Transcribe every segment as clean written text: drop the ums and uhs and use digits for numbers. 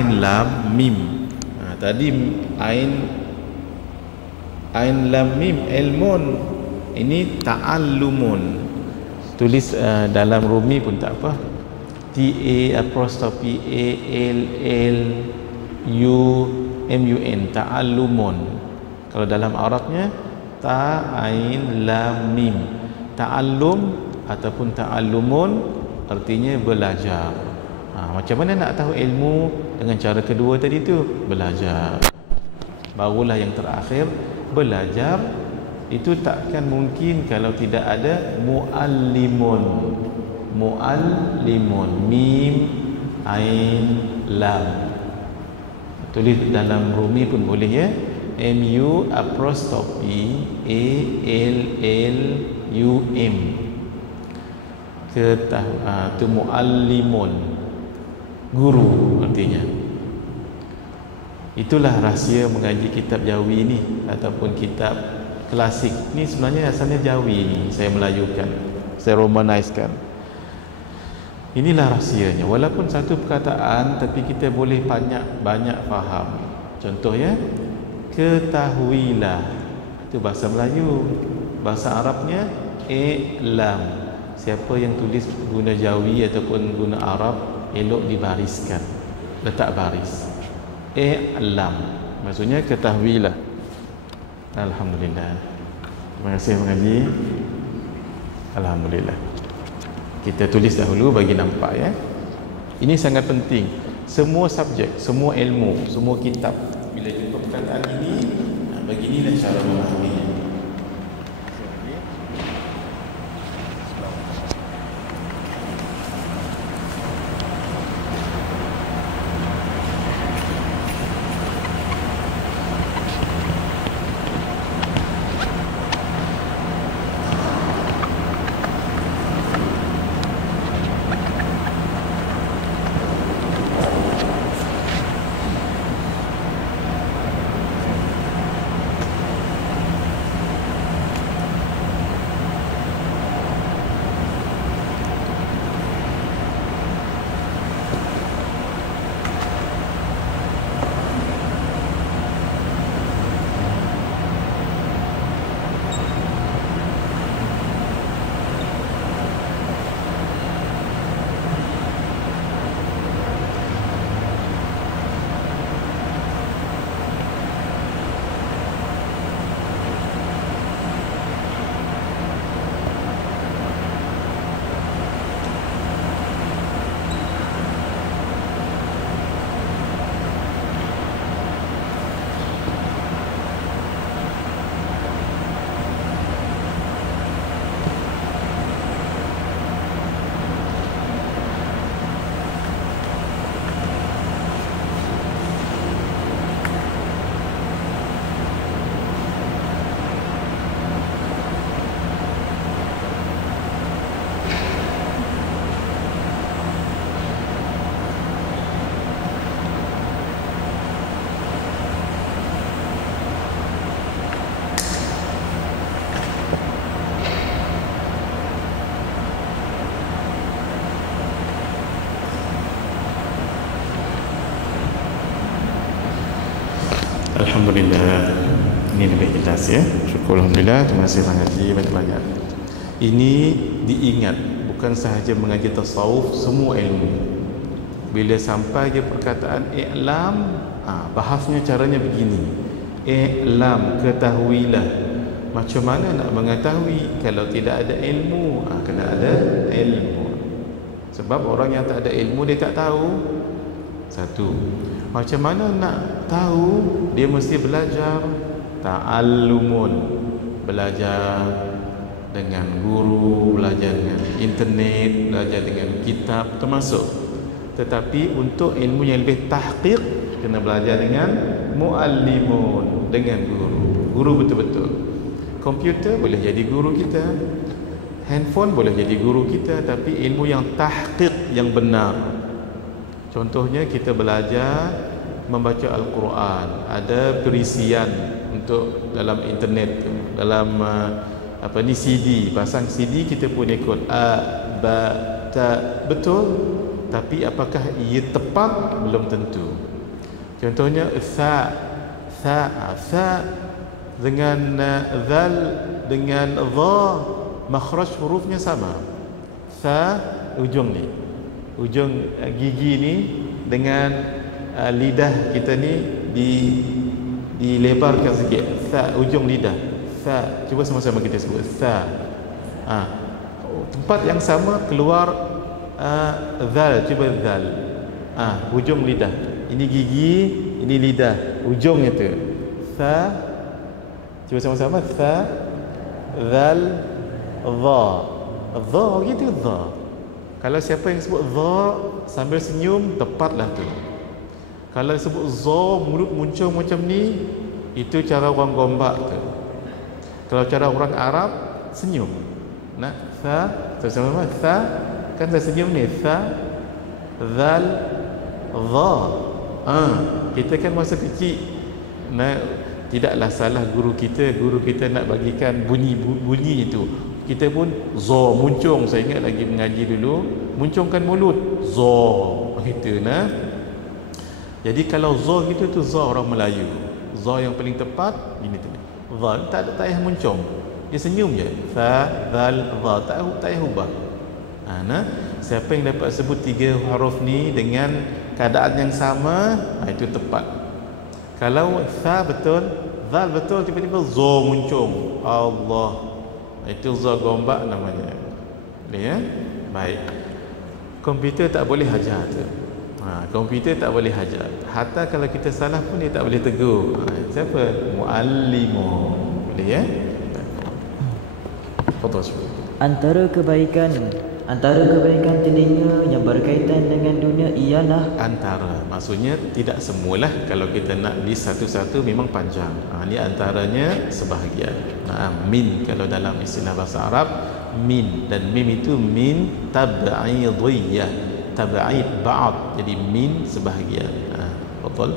ain lam mim. Tadi ain lam mim ilmun, ini ta'allumun. Tulis dalam Rumi pun tak apa, T-A apostrophe A-L-L-U-M-U-N, ta'allumun. Kalau dalam Arabnya ta ain lam mim. Ta'allum ataupun ta'allumun artinya belajar. Macam mana nak tahu ilmu? Dengan cara kedua tadi tu, belajar. Barulah yang terakhir, belajar itu takkan mungkin kalau tidak ada muallimun. Muallimun, mim ain lam. Tulis dalam Rumi pun boleh ya, M-U apostrophe A-L-L-U-M. Itu muallimun, guru artinya. Itulah rahsia mengaji kitab Jawi ni ataupun kitab klasik ni. Sebenarnya asalnya Jawi ni, saya melayukan, saya romanizekan. Inilah rahsianya. Walaupun satu perkataan, tapi kita boleh banyak faham. Contoh ya, ketahuilah, itu bahasa Melayu. Bahasa Arabnya i'lam. Siapa yang tulis guna Jawi ataupun guna Arab, elok dibariskan, letak baris. I'lam maksudnya ketahuilah. Alhamdulillah. Terima kasih mengaji. Alhamdulillah. Kita tulis dahulu bagi nampak ya. Ini sangat penting. Semua subjek, semua ilmu, semua kitab, bila jumpa perkataan ini, beginilah cara memahaminya. Alhamdulillah, ini lebih jelas ya. Syukur Alhamdulillah. Terima kasih mengaji banyak-banyak. Ini diingat, bukan sahaja mengaji tasawuf, semua ilmu. Bila sampai je perkataan i'lam, bahasnya caranya begini. I'lam, ketahuilah. Macam mana nak mengetahui kalau tidak ada ilmu? Kena ada ilmu. Sebab orang yang tak ada ilmu, dia tak tahu. Satu. Macam mana nak tahu? Dia mesti belajar. Ta'allumun, belajar dengan guru, belajar dengan internet, belajar dengan kitab termasuk. Tetapi untuk ilmu yang lebih tahqiq, kena belajar dengan muallimun, dengan guru. Guru betul-betul. Komputer boleh jadi guru kita, handphone boleh jadi guru kita, tapi ilmu yang tahqiq, yang benar. Contohnya kita belajar membaca Al-Quran, ada perisian untuk dalam internet, dalam CD, pasang CD kita pun ikut a, ba, ta, betul. Tapi apakah ia tepat? Belum tentu. Contohnya sa, dengan zal dengan dha, makhraj hurufnya sama. Sa ujung ni, ujung gigi ni dengan lidah kita ni dilebarkan sikit. Sa, ujung lidah. Sa, cuba sama-sama kita sebut sa. Tempat yang sama keluar zal, cuba zal. Ujung lidah. Ini gigi, ini lidah, ujungnya tu. Sa, cuba sama-sama. Sa, zal, dha. Dha gitu, dha. Kalau siapa yang sebut dha sambil senyum, tepatlah tu. Kalau sebut za, mulut muncung macam ni, itu cara orang Gombak tu. Kalau cara orang Arab, senyum. Nah, sa, sama-sama. Sa, kan saya senyum ni. Sa, zal, dha. Kita kan masa kecil, tidaklah salah guru kita nak bagikan bunyi itu. Kita pun za muncung. Saya ingat lagi mengaji dulu, muncungkan mulut za gitu. Jadi kalau za gitu tu za orang Melayu. Za yang paling tepat gini tu. Za tak payah muncung, dia senyum je. Fa, zal, dha, tak payah ubah. Siapa yang dapat sebut 3 huruf ni dengan keadaan yang sama, itu tepat. Kalau fa betul, zal betul, tiba-tiba za muncung, Allah, itu za Gombak namanya. Ya, baik. Komputer tak boleh hajar tu. Komputer tak boleh hajar. Hatta kalau kita salah pun dia tak boleh tegur. Siapa? Muallimu. Boleh ya? Foto. Antara kebaikan telinga yang berkaitan dengan dunia ialah antara, maksudnya tidak semualah. Kalau kita nak list satu-satu memang panjang. Ini antaranya sebahagian. Min kalau dalam istilah bahasa Arab, min, dan mim itu min tab'idiyah, tab'id ba'd, jadi min sebahagian. Betul.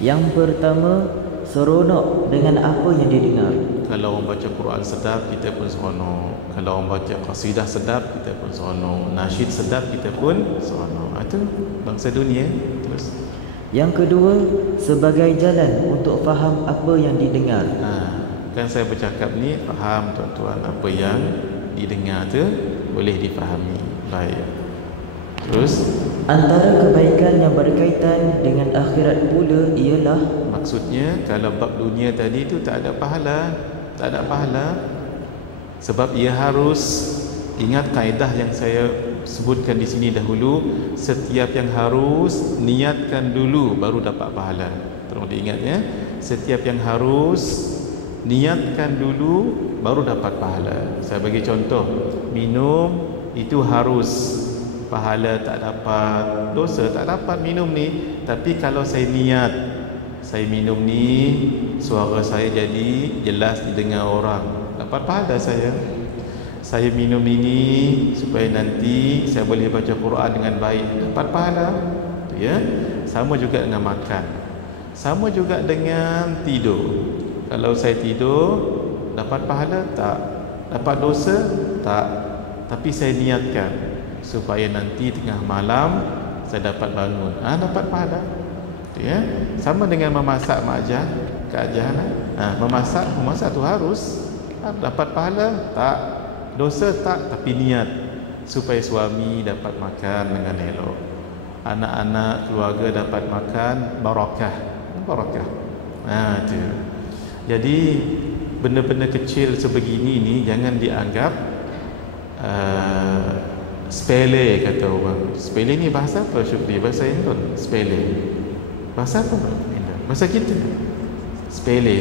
Yang pertama, seronok dengan apa yang didengar. Kalau orang baca Quran sedap, kita pun seronok. Kalau orang baca qasidah sedap, kita pun seronok. Nasyid sedap, kita pun seronok. Itu bangsa dunia. Terus yang kedua, sebagai jalan untuk faham apa yang didengar. Kan saya bercakap ni, faham tuan-tuan, apa yang didengar tu boleh difahami. Baik. Terus antara kebaikan yang berkaitan dengan akhirat pula ialah, maksudnya kalau bab dunia tadi tu tak ada pahala. Tak ada pahala. Sebab ia harus ingat kaedah yang saya sebutkan di sini dahulu. Setiap yang harus niatkan dulu baru dapat pahala. Tolong diingat ya. Setiap yang harus niatkan dulu baru dapat pahala. Saya bagi contoh, minum itu harus, pahala tak dapat, dosa tak dapat minum ni. Tapi kalau saya niat, saya minum ni, suara saya jadi jelas didengar orang, dapat pahala saya. Saya minum ini supaya nanti saya boleh baca Quran dengan baik, dapat pahala. Ya. Sama juga dengan makan. Sama juga dengan tidur. Kalau saya tidur, dapat pahala tak? Dapat dosa tak? Tapi saya niatkan supaya nanti tengah malam saya dapat bangun, dapat pahala. Ya. Sama dengan memasak makjah, keajahan. Memasak tu harus, dapat pahala tak? Dosa tak? Tapi niat supaya suami dapat makan dengan elok, anak-anak keluarga dapat makan, barakah. Itu. Jadi benda-benda kecil sebegini ni jangan dianggap sepele, kata orang. Sepele ni bahasa apa, Syukri? Bahasa Indon. Sepele. Bahasa apa? Bahasa kita. Sepele.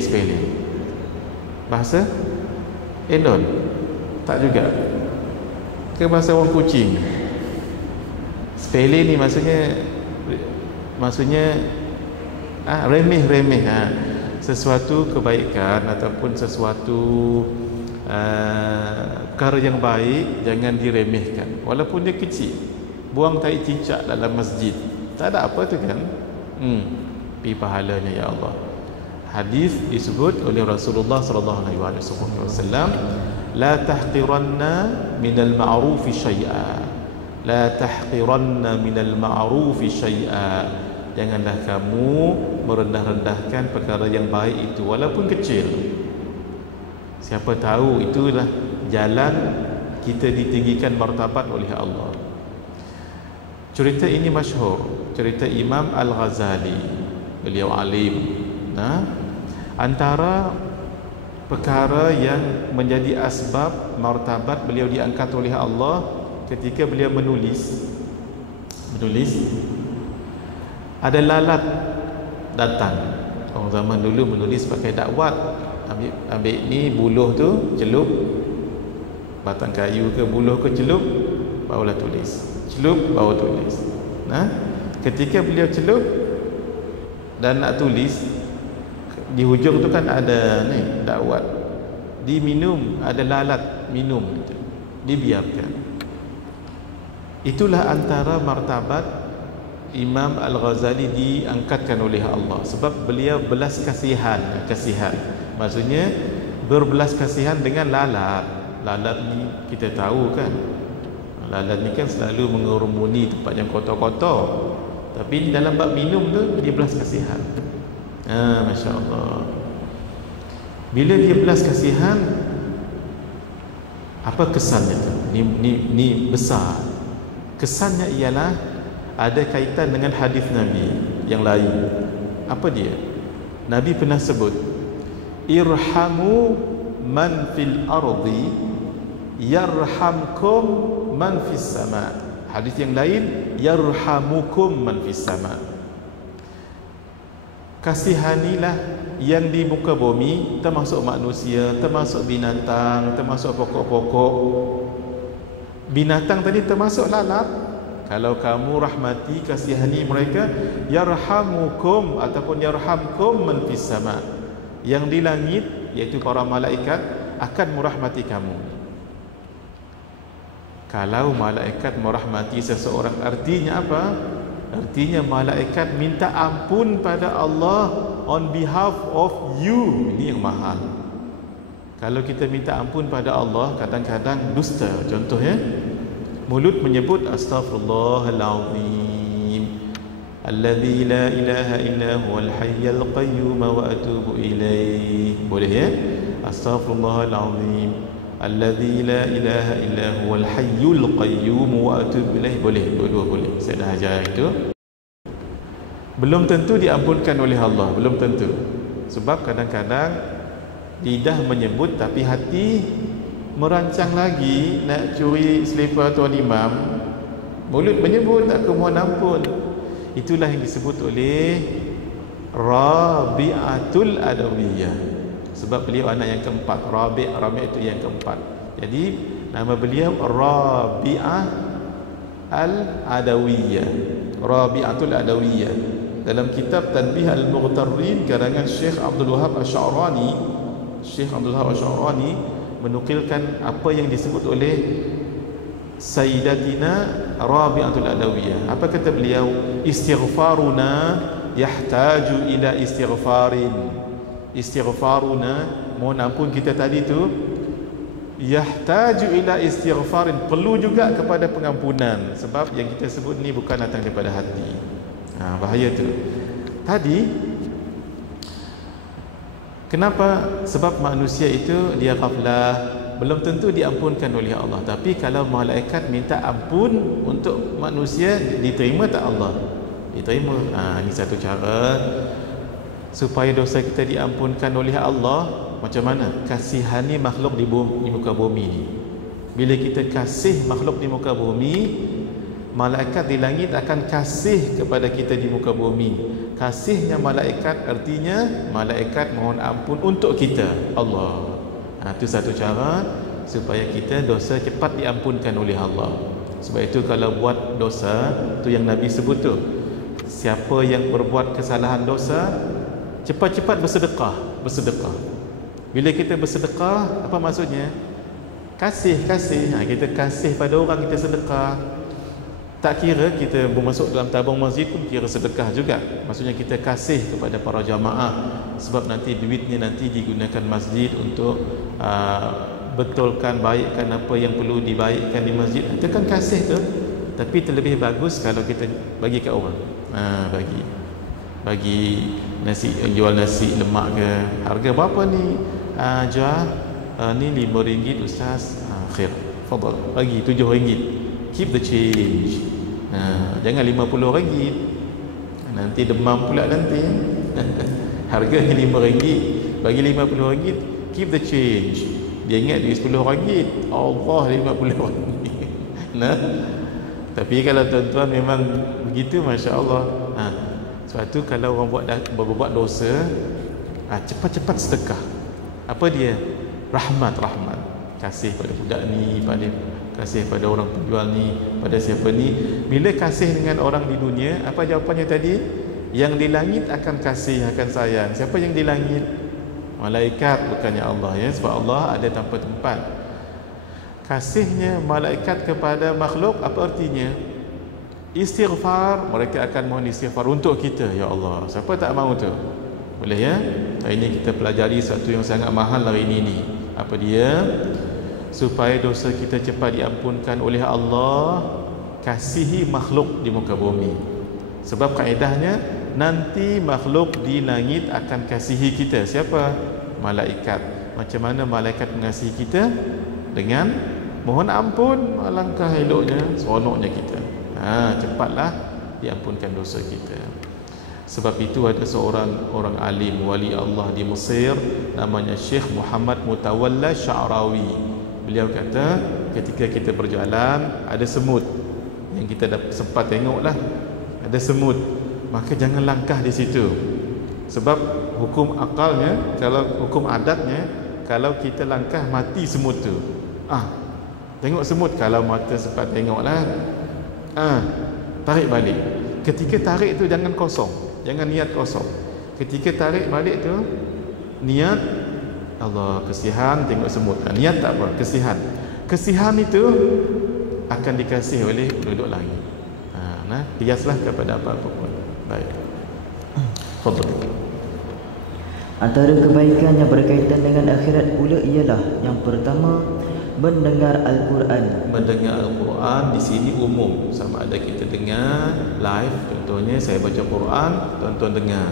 Bahasa Indon. Tak juga. Ke bahasa orang Kuching. Sepele ni maksudnya remeh. Sesuatu kebaikan ataupun sesuatu perkara yang baik jangan diremehkan walaupun dia kecil. Buang tai cicak dalam masjid, tak ada apa tu kan, pi pahalanya ya Allah. Hadis disebut oleh Rasulullah sallallahu alaihi wasallam, la tahqiranna minal ma'ruf syai'a, la tahqiranna minal ma'ruf syai'a, janganlah kamu merendah-rendahkan perkara yang baik itu walaupun kecil. Siapa tahu itulah jalan kita ditinggikan martabat oleh Allah. Cerita ini masyhur, cerita Imam Al-Ghazali. Beliau alim. Antara perkara yang menjadi asbab martabat beliau diangkat oleh Allah ketika beliau menulis ada lalat datang. Orang zaman dulu menulis pakai dakwat, ambil ni buluh tu celup, batang kayu ke buluh ke celup, barulah tulis. Celup baru tulis. Ketika beliau celup dan nak tulis, di hujung tu kan ada ni dakwat, diminum, ada lalat minum, dibiarkan. Itulah antara martabat Imam Al-Ghazali diangkatkan oleh Allah sebab beliau belas kasihan. Maksudnya berbelas kasihan dengan lalat. Lalat ni kita tahu kan, lalat ni kan selalu mengerumuni tempat yang kotor-kotor, tapi dalam bab minum tu dia belas kasihan. Masya Allah. Bila dia belas kasihan, apa kesannya tu? Ni besar. Kesannya ialah ada kaitan dengan hadis Nabi yang lain. Apa dia? Nabi pernah sebut, irhamu man fil ardi yarhamkum man fis sama. Hadis yang lain, yarhamukum man fis sama. Kasihanilah yang di muka bumi, termasuk manusia, termasuk binatang, termasuk pokok-pokok. Binatang tadi termasuk lalat. Kalau kamu rahmati, kasihani mereka, yarhamukum ataupun yarhamkum man fis sama. Yang di langit, iaitu para malaikat, akan merahmati kamu. Kalau malaikat merahmati seseorang, artinya apa? Artinya malaikat minta ampun pada Allah on behalf of you. Ini yang mahal. Kalau kita minta ampun pada Allah, kadang-kadang dusta. Contohnya, mulut menyebut astaghfirullahalazim alladzi la ilaha illa huwal hayyul qayyum wa atubu ilaih. Boleh ya? Astaghfirullahalazim alladzi la ilaha illa huwal hayyul qayyum wa atubu ilaih. Boleh, dua-dua boleh. Saya dah ajar itu. Belum tentu diampunkan oleh Allah, belum tentu. Sebab kadang-kadang lidah menyebut tapi hati merancang lagi nak curi selipar Tuan Imam. Mulut menyebut aku mohon ampun. Itulah yang disebut oleh Rabi'atul Adawiyah. Sebab beliau anak yang keempat. Rabi' itu yang keempat. Jadi nama beliau Rabi'ah Al-Adawiyah. Rabi'atul Adawiyah. Dalam kitab Tanbih Al-Mughtarrin karangan Syekh Abdul Wahab Asy'arani, Syekh Abdul Wahab Asy'arani menukilkan apa yang disebut oleh Sayyidatina Rabi'atul Adawiyah. Apa kata beliau? Istighfaruna yahtaju ila istighfarin. Istighfaruna, mohon ampun kita tadi tu, yahtaju ila istighfarin, perlu juga kepada pengampunan. Sebab yang kita sebut ni bukan datang daripada hati. Bahaya tu. Tadi kenapa? Sebab manusia itu dia ghaflah, belum tentu diampunkan oleh Allah. Tapi kalau malaikat minta ampun untuk manusia, diterima tak Allah? Diterima. Ini satu cara supaya dosa kita diampunkan oleh Allah. Macam mana? Kasihani makhluk di muka bumi ni. Bila kita kasih makhluk di muka bumi, malaikat di langit akan kasih kepada kita di muka bumi. Kasihnya malaikat artinya malaikat mohon ampun untuk kita, Allah. Itu satu cara supaya kita dosa cepat diampunkan oleh Allah. Sebab itu kalau buat dosa, tu yang Nabi sebut tu, siapa yang berbuat kesalahan dosa, cepat-cepat bersedekah. Bila kita bersedekah, apa maksudnya? Kasih. Kita kasih pada orang, kita sedekah. Tak kira kita bermasuk dalam tabung masjid pun kira sedekah juga. Maksudnya kita kasih kepada para jamaah. Sebab nanti duitnya nanti digunakan masjid untuk betulkan, baikkan apa yang perlu dibaikkan di masjid. Itu kan kasih tu. Tapi terlebih bagus kalau kita bagi ke orang. Bagi nasi, jual nasi lemak ke, harga berapa ni? Jual ni RM5 ustaz. Khair, fadal, bagi RM7. Keep the change. Jangan RM50. Nanti demam pula nanti. Harganya RM5, bagi RM50, keep the change. Dia ingat dia RM10. Allah, RM50. Nah, tapi kalau tuan-tuan memang begitu, Masya Allah. Sebab tu kalau orang berbuat dosa, cepat-cepat sedekah. Apa dia? Rahmat. Kasih pada budak ni, kasih pada orang penjual ni, pada siapa ni. Bila kasih dengan orang di dunia, apa jawapannya tadi? Yang di langit akan kasih, akan sayang. Siapa yang di langit? Malaikat, bukannya Allah, ya. Sebab Allah ada tanpa tempat. Kasihnya malaikat kepada makhluk, apa artinya? Istighfar, mereka akan mohon istighfar untuk kita. Ya Allah, siapa tak mahu tu? Boleh, ya? Hari ini kita pelajari satu yang sangat mahal hari ini. Apa dia? Supaya dosa kita cepat diampunkan oleh Allah, kasihi makhluk di muka bumi. Sebab kaedahnya, nanti makhluk di langit akan kasihi kita. Siapa? Malaikat. Macam mana malaikat mengasihi kita? Dengan mohon ampun. Alangkah eloknya, seronoknya kita. Cepatlah diampunkan dosa kita. Sebab itu ada seorang orang alim, wali Allah di Mesir, namanya Syekh Muhammad Mutawalla Sya'rawi. Beliau kata, ketika kita berjalan ada semut yang kita dah sempat tengoklah, ada semut, maka jangan langkah di situ. Sebab hukum akalnya, kalau hukum adatnya, kalau kita langkah mati semut tu. Tengok semut, kalau mata sempat tengoklah, tarik balik. Ketika tarik tu jangan kosong, jangan niat kosong. Ketika tarik balik tu niat Allah, kesihan tengok semut. Niat tak apa, kesihan. Kesihan itu akan dikasih oleh penduduk langit. Kiaslah kepada apa-apa pun. Baik. Fadhil. Antara kebaikan yang berkaitan dengan akhirat pula ialah yang pertama, mendengar Al-Quran. Mendengar Al-Quran di sini umum, sama ada kita dengar live, contohnya saya baca Quran, tuan-tuan dengar,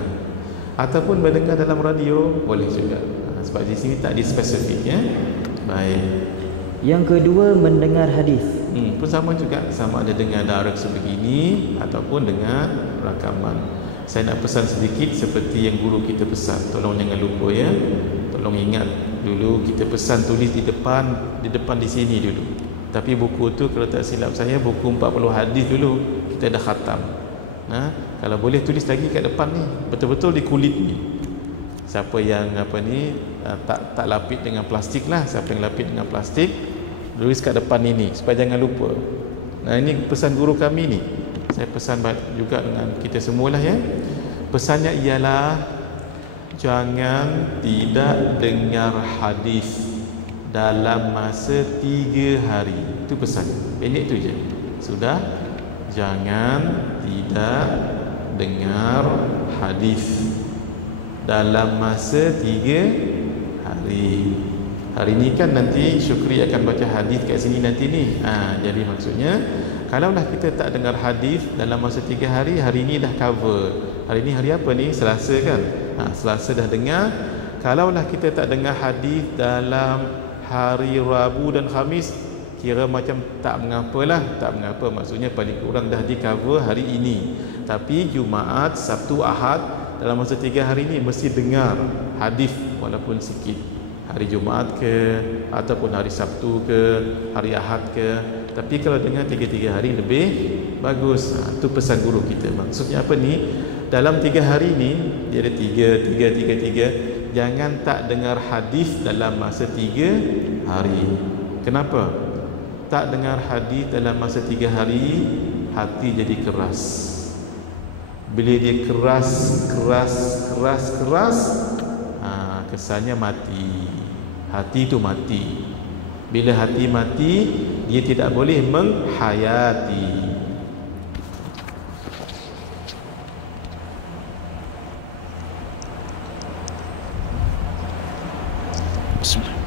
ataupun mendengar dalam radio, boleh juga. Sebab di sini tak dispesifik, ya. Baik. Yang kedua, mendengar hadis. Pun sama juga, sama ada dengar direct sebegini ataupun dengar rakaman. Saya nak pesan sedikit seperti yang guru kita pesan. Tolong jangan lupa, ya. Tolong ingat dulu kita pesan, tulis di depan di sini dulu. Tapi buku tu kalau tak silap saya buku 40 hadis dulu kita dah khatam. Kalau boleh tulis lagi kat depan ni, betul-betul di kulit ni. Siapa yang tak lapik dengan plastik lah, siapa yang lapik dengan plastik, tulis kat depan ini supaya jangan lupa. Ini pesan guru kami ni. Saya pesan juga dengan kita semualah, ya. Pesannya ialah jangan tidak dengar hadis dalam masa 3 hari. Itu pesan. Pendek tu je. Sudah. Jangan tidak dengar hadis dalam masa 3 hari. Hari ni kan nanti Syukri akan baca hadis kat sini nanti ni. Jadi maksudnya, kalaulah kita tak dengar hadis dalam masa 3 hari, hari ni dah cover. Hari ni hari apa ni? Selasa kan? Selasa dah dengar. Kalaulah kita tak dengar hadis dalam hari Rabu dan Khamis, kira macam tak mengapalah. Tak mengapa, maksudnya paling kurang dah di cover hari ini. Tapi Jumaat, Sabtu, Ahad, dalam masa 3 hari ni mesti dengar hadis walaupun sikit. Hari Jumaat ke, ataupun hari Sabtu ke, hari Ahad ke. Tapi kalau dengar 3 hari lebih bagus. Itu pesan guru kita. Maksudnya apa ni? Dalam 3 hari ni, dia ada 3. Jangan tak dengar hadis dalam masa 3 hari. Kenapa? Tak dengar hadis dalam masa 3 hari, hati jadi keras. Bila dia keras, kesannya mati. Hati itu mati. Bila hati mati, dia tidak boleh menghayati. Bismillah.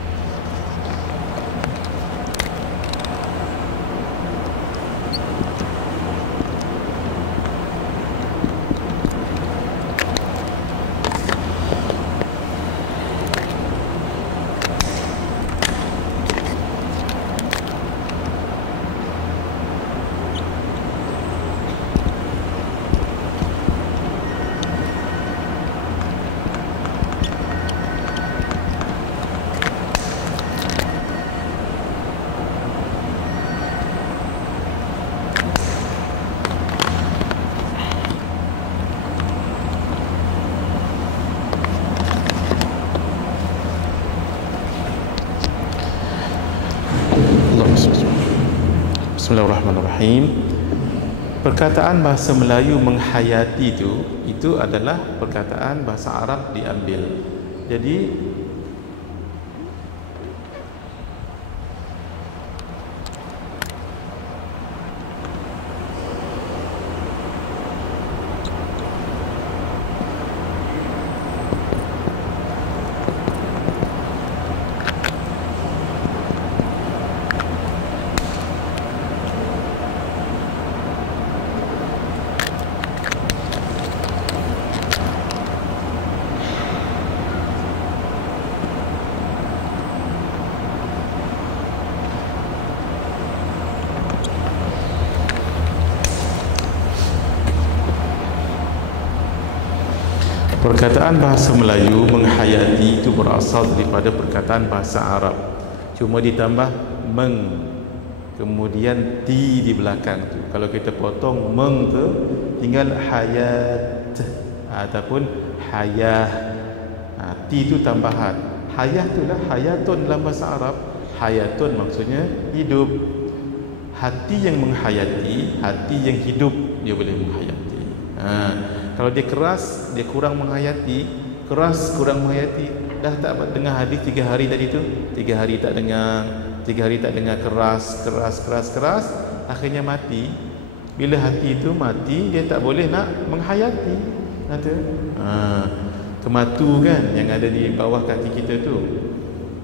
Bismillahirrahmanirrahim. Perkataan bahasa Melayu menghayati itu adalah perkataan bahasa Arab diambil. Jadi perkataan bahasa Melayu menghayati itu berasal daripada perkataan bahasa Arab, cuma ditambah meng, kemudian ti di belakang tu. Kalau kita potong meng tu tinggal hayat ataupun hayah. Ti tu tambahan. Hayah tu lah hayatun dalam bahasa Arab. Hayatun maksudnya hidup. Hati yang menghayati, hati yang hidup dia boleh menghayati. Kalau dia keras, dia kurang menghayati. Keras, kurang menghayati. Dah tak dengar hadis 3 hari tadi tu, 3 hari tak dengar, 3 hari tak dengar, keras, akhirnya mati. Bila hati itu mati, dia tak boleh nak menghayati. Kata kematu kan yang ada di bawah kaki kita tu.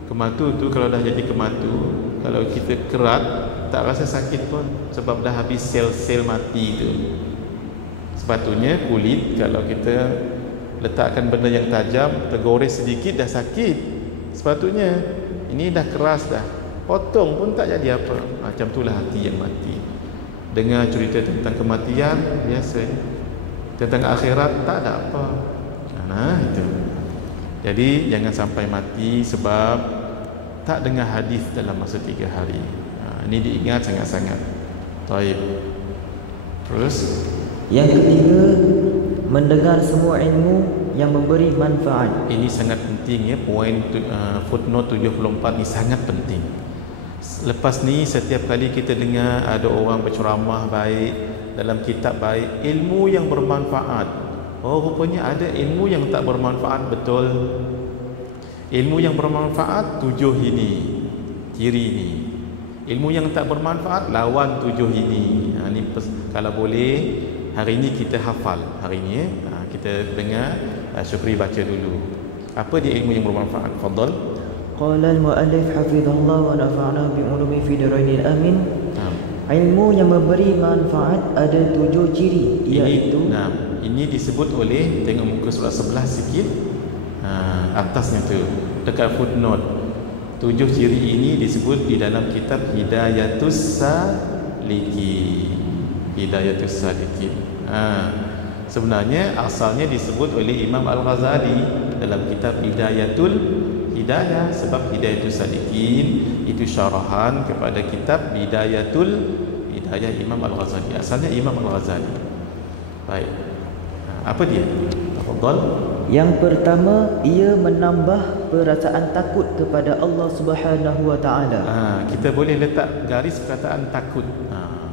Kematu tu kalau dah jadi kematu, kalau kita kerat tak rasa sakit pun, sebab dah habis sel-sel mati tu. Sepatutnya kulit kalau kita letakkan benda yang tajam, tergores sedikit dah sakit. Sepatutnya ini dah keras dah, potong pun tak jadi apa. Macam itulah hati yang mati. Dengar cerita tentang kematian biasanya, tentang akhirat tak ada apa. Nah itu. Jadi jangan sampai mati sebab tak dengar hadis dalam masa 3 hari. Ini diingat sangat-sangat. Baik. Terus yang ketiga, mendengar semua ilmu yang memberi manfaat. Ini sangat penting ya, poin footnote 74 ni sangat penting. Lepas ni setiap kali kita dengar ada orang berceramah baik dalam kitab baik, ilmu yang bermanfaat. Oh, rupanya ada ilmu yang tak bermanfaat, betul. Ilmu yang bermanfaat 7 ini, ciri ini. Ilmu yang tak bermanfaat lawan 7 ini. Ini kalau boleh hari ini kita hafal. Hari ini kita dengar Syukri baca dulu. Apa dia ilmu yang bermanfaat? Fadhal. Qala al-muallif hafizallah wa nafa'na bi ulumi fi darain amin. Ilmu yang memberi manfaat ada 7 ciri, iaitu ini disebut oleh, tengok muka surat 11 sikit. Atasnya tu dekat footnote. 7 ciri ini disebut di dalam kitab Hidayatus Salikin. Hidayatus Salikin. Sebenarnya asalnya disebut oleh Imam Al-Ghazali dalam kitab Hidayatul Hidayah, sebab Hidayatus Salikin itu syarahan kepada kitab Hidayatul Hidayah Imam Al-Ghazali. Asalnya Imam Al-Ghazali. Baik. Apa dia? Tafadhal. Yang pertama, ia menambah perasaan takut kepada Allah Subhanahu wa taala. Kita boleh letak garis perkataan takut.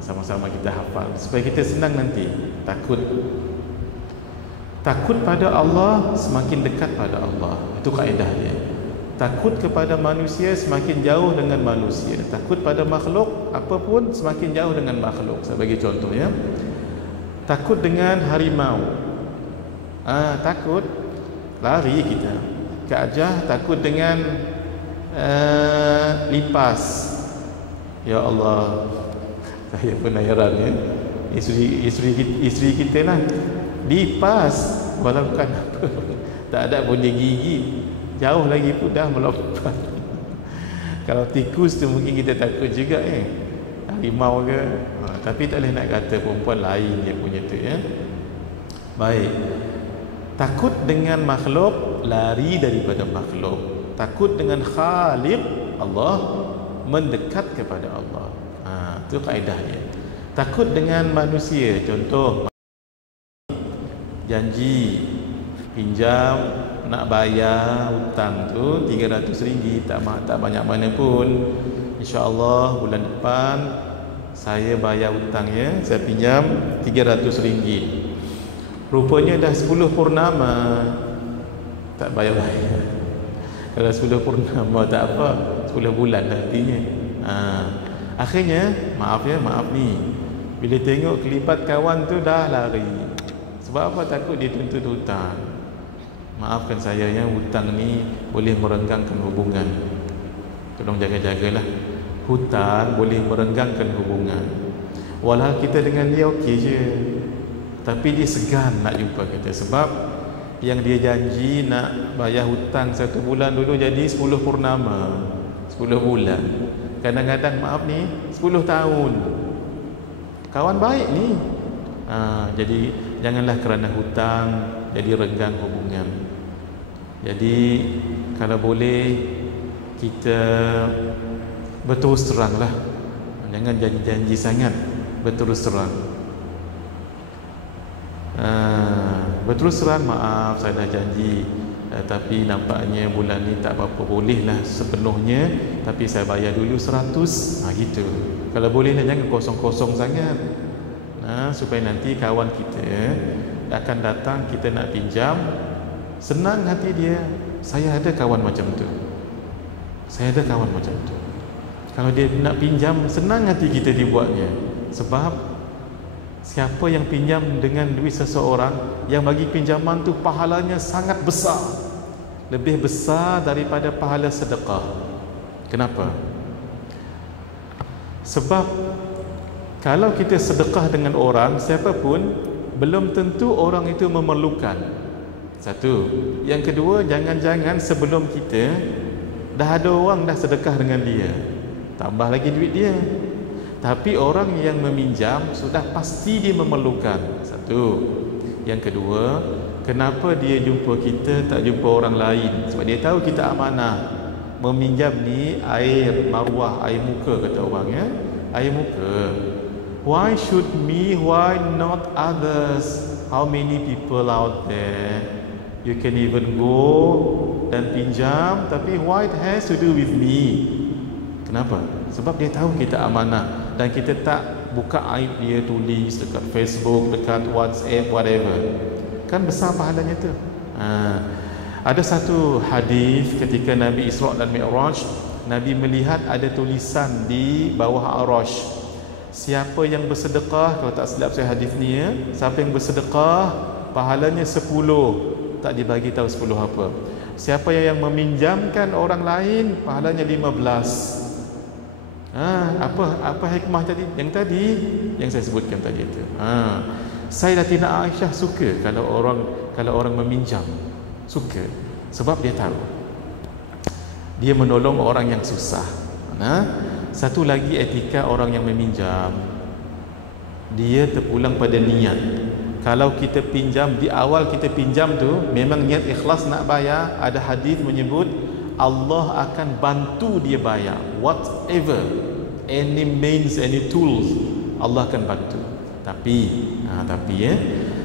Sama-sama kita hafal supaya kita senang nanti. Takut pada Allah semakin dekat pada Allah. Itu kaedah dia. Takut kepada manusia semakin jauh dengan manusia. Takut pada makhluk apapun semakin jauh dengan makhluk. Saya bagi contoh ya. Takut dengan harimau. Takut lari kita. Gajah takut dengan lipas. Ya Allah, saya pun heran ya. Isteri kita lah lipas walaupun apa, tak ada bunyi gigi, jauh lagi pun dah melompat. Kalau tikus tu mungkin kita takut juga harimau ke, tapi tak boleh nak kata perempuan lain dia punya tu ya. Baik. Takut dengan makhluk, lari daripada makhluk. Takut dengan Khaliq Allah, mendekat kepada Allah. Itu kaedahnya. Takut dengan manusia, contoh janji pinjam nak bayar hutang tu RM300, tak banyak mana pun, insya-Allah bulan depan saya bayar hutangnya, saya pinjam RM300. Rupanya dah 10 purnama tak bayar-bayar. Kalau 10 purnama tak apa, 10 bulan nantinya. Akhirnya maaf ni, bila tengok kelibat kawan tu dah lari. Sebab apa? Takut dia tuntut hutang. Maafkan saya ya, hutang ni boleh merenggangkan hubungan. Tolong jaga-jagalah. Hutang boleh merenggangkan hubungan. Walau kita dengan dia okey je, tapi dia segan nak jumpa kita. Sebab yang dia janji nak bayar hutang 1 bulan dulu jadi 10 purnama, 10 bulan. Kadang-kadang maaf ni 10 tahun. Kawan baik ni. Jadi janganlah kerana hutang jadi renggang hubungan. Jadi kalau boleh kita berterus terang lah. Jangan janji-janji sangat, berterus terang. Berterus terang, maaf saya dah janji, tapi nampaknya bulan ni tak apa-apa, bolehlah sepenuhnya, tapi saya bayar dulu 100. Gitu. Kalau bolehlah jangan kosong-kosong sangat. Supaya nanti kawan kita akan datang, kita nak pinjam, senang hati dia. Saya ada kawan macam tu. Kalau dia nak pinjam, senang hati kita dibuatnya. Sebab siapa yang pinjam dengan duit seseorang, yang bagi pinjaman tu pahalanya sangat besar, lebih besar daripada pahala sedekah. Kenapa? Sebab kalau kita sedekah dengan orang, siapapun, belum tentu orang itu memerlukan. Satu. Yang kedua, jangan-jangan sebelum kita dah ada orang dah sedekah dengan dia, tambah lagi duit dia. Tapi orang yang meminjam sudah pasti dia memerlukan. Satu. Yang kedua, kenapa dia jumpa kita tak jumpa orang lain? Sebab dia tahu kita amanah. Meminjam ni air maruah, air muka kata orang ya, air muka. Why should me? Why not others? How many people out there? You can even go dan pinjam, tapi why it has to do with me? Kenapa? Sebab dia tahu kita amanah dan kita tak buka aib dia tulis dekat Facebook, dekat WhatsApp, whatever. Kan besar pahalanya tu. Ada satu hadis ketika Nabi Isra' dan Mi'raj, Nabi melihat ada tulisan di bawah Arash. Siapa yang bersedekah, kalau tak silap saya hadis ni ya, siapa yang bersedekah pahalanya 10, tak dibagi tahu 10 apa. Siapa yang meminjamkan orang lain pahalanya 15. Apa hikmah tadi? Yang saya sebutkan tadi itu. Sayyidatina Aisyah suka kalau orang meminjam, suka sebab dia tahu dia menolong orang yang susah. Satu lagi etika orang yang meminjam, dia terpulang pada niat. Kalau kita pinjam, di awal kita pinjam tu memang niat ikhlas nak bayar, ada hadis menyebut Allah akan bantu dia bayar, whatever, any means, any tools, Allah akan bantu. Tapi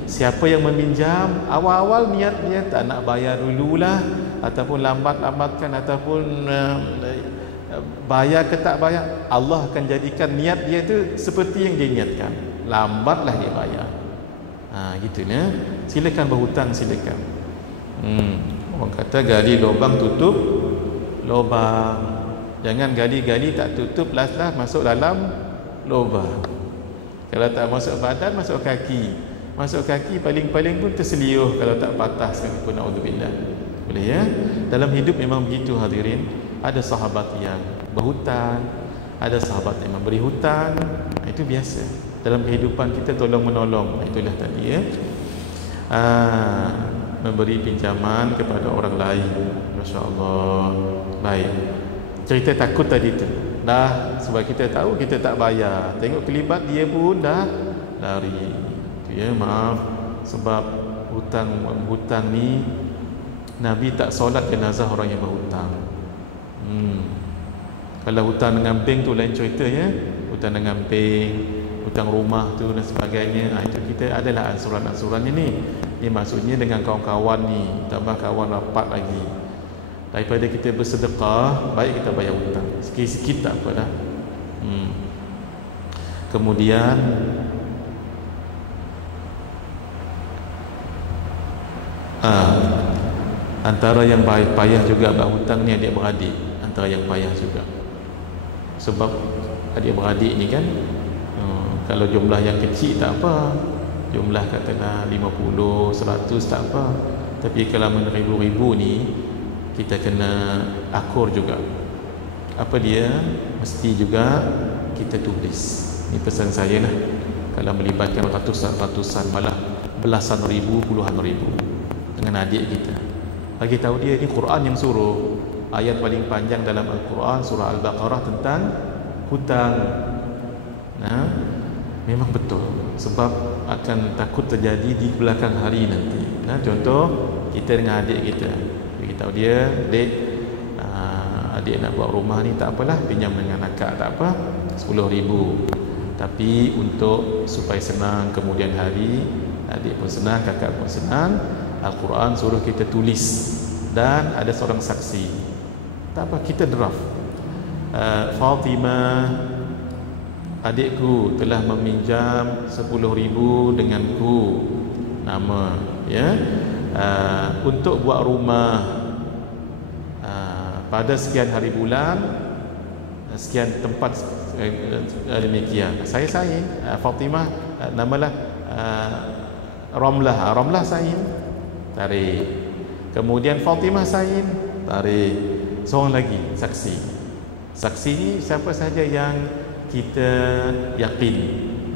siapa yang meminjam, awal-awal niat dia tak nak bayar dululah, ataupun lambat-lambatkan, ataupun bayar ke tak bayar, Allah akan jadikan niat dia tu seperti yang dia niatkan, lambatlah dia bayar. Gitu ya. Silakan berhutang, silakan. Orang kata gali lubang tutup lubang. Jangan gali-gali tak tutup, last-last masuk dalam lubang. Kalau tak masuk badan, masuk kaki. Masuk kaki paling-paling pun terseliuh kalau tak patah sekalipun, naudzubillah. Boleh ya? Dalam hidup memang begitu hadirin. Ada sahabat yang berhutang, ada sahabat yang memberi hutang. Itu biasa. Dalam kehidupan kita tolong menolong. Itulah tadi ya. Memberi pinjaman kepada orang lain. Masya-Allah. Baik. Cerita takut tadi tu. Dah sebab kita tahu kita tak bayar. Tengok kelibat dia pun dah lari. Itu ya, maaf. Sebab hutang ni Nabi tak solat jenazah orang yang berhutang. Kalau hutang dengan bank tu lain cerita ya. Hutang dengan bank, hutang rumah tu dan sebagainya, itu kita adalah ansuran-ansuran ini. Ini maksudnya dengan kawan-kawan ni, tambah kawan rapat lagi. Daripada kita bersedekah, baik kita bayar hutang sikit-sikit, tak apa dah. Kemudian antara yang payah juga berhutang ni adik-beradik, antara yang payah juga. Sebab adik-beradik ni kan, kalau jumlah yang kecil tak apa, jumlah katalah 50, 100 tak apa. Tapi kalau ribu-ribu ni, kita kena akur juga. Apa dia? Mesti juga kita tulis. Ini pesan saya lah. Kalau melibatkan ratusan malah belasan ribu, puluhan ribu dengan adik kita, bagi tahu dia, ini Quran yang suruh. Ayat paling panjang dalam Al-Quran surah Al-Baqarah tentang hutang. Nah, memang betul, sebab akan takut terjadi di belakang hari nanti. Nah, contoh kita dengan adik kita, bagi tahu dia, dek, adik nak buat rumah ni, tak apalah, pinjam dengan akak, tak apa, 10,000. Tapi untuk supaya senang kemudian hari, adik pun senang, kakak pun senang, Al-Quran suruh kita tulis dan ada seorang saksi. Tak apa, kita draft. Fatimah, adikku telah meminjam 10,000 denganku, nama, ya, untuk buat rumah pada sekian hari bulan, sekian tempat, demikian. Saya sign, Fatimah, namalah Ramlah sign, tarik. Kemudian Fatimah sign, tarik. Seorang lagi saksi. Saksi ni siapa saja yang kita yakin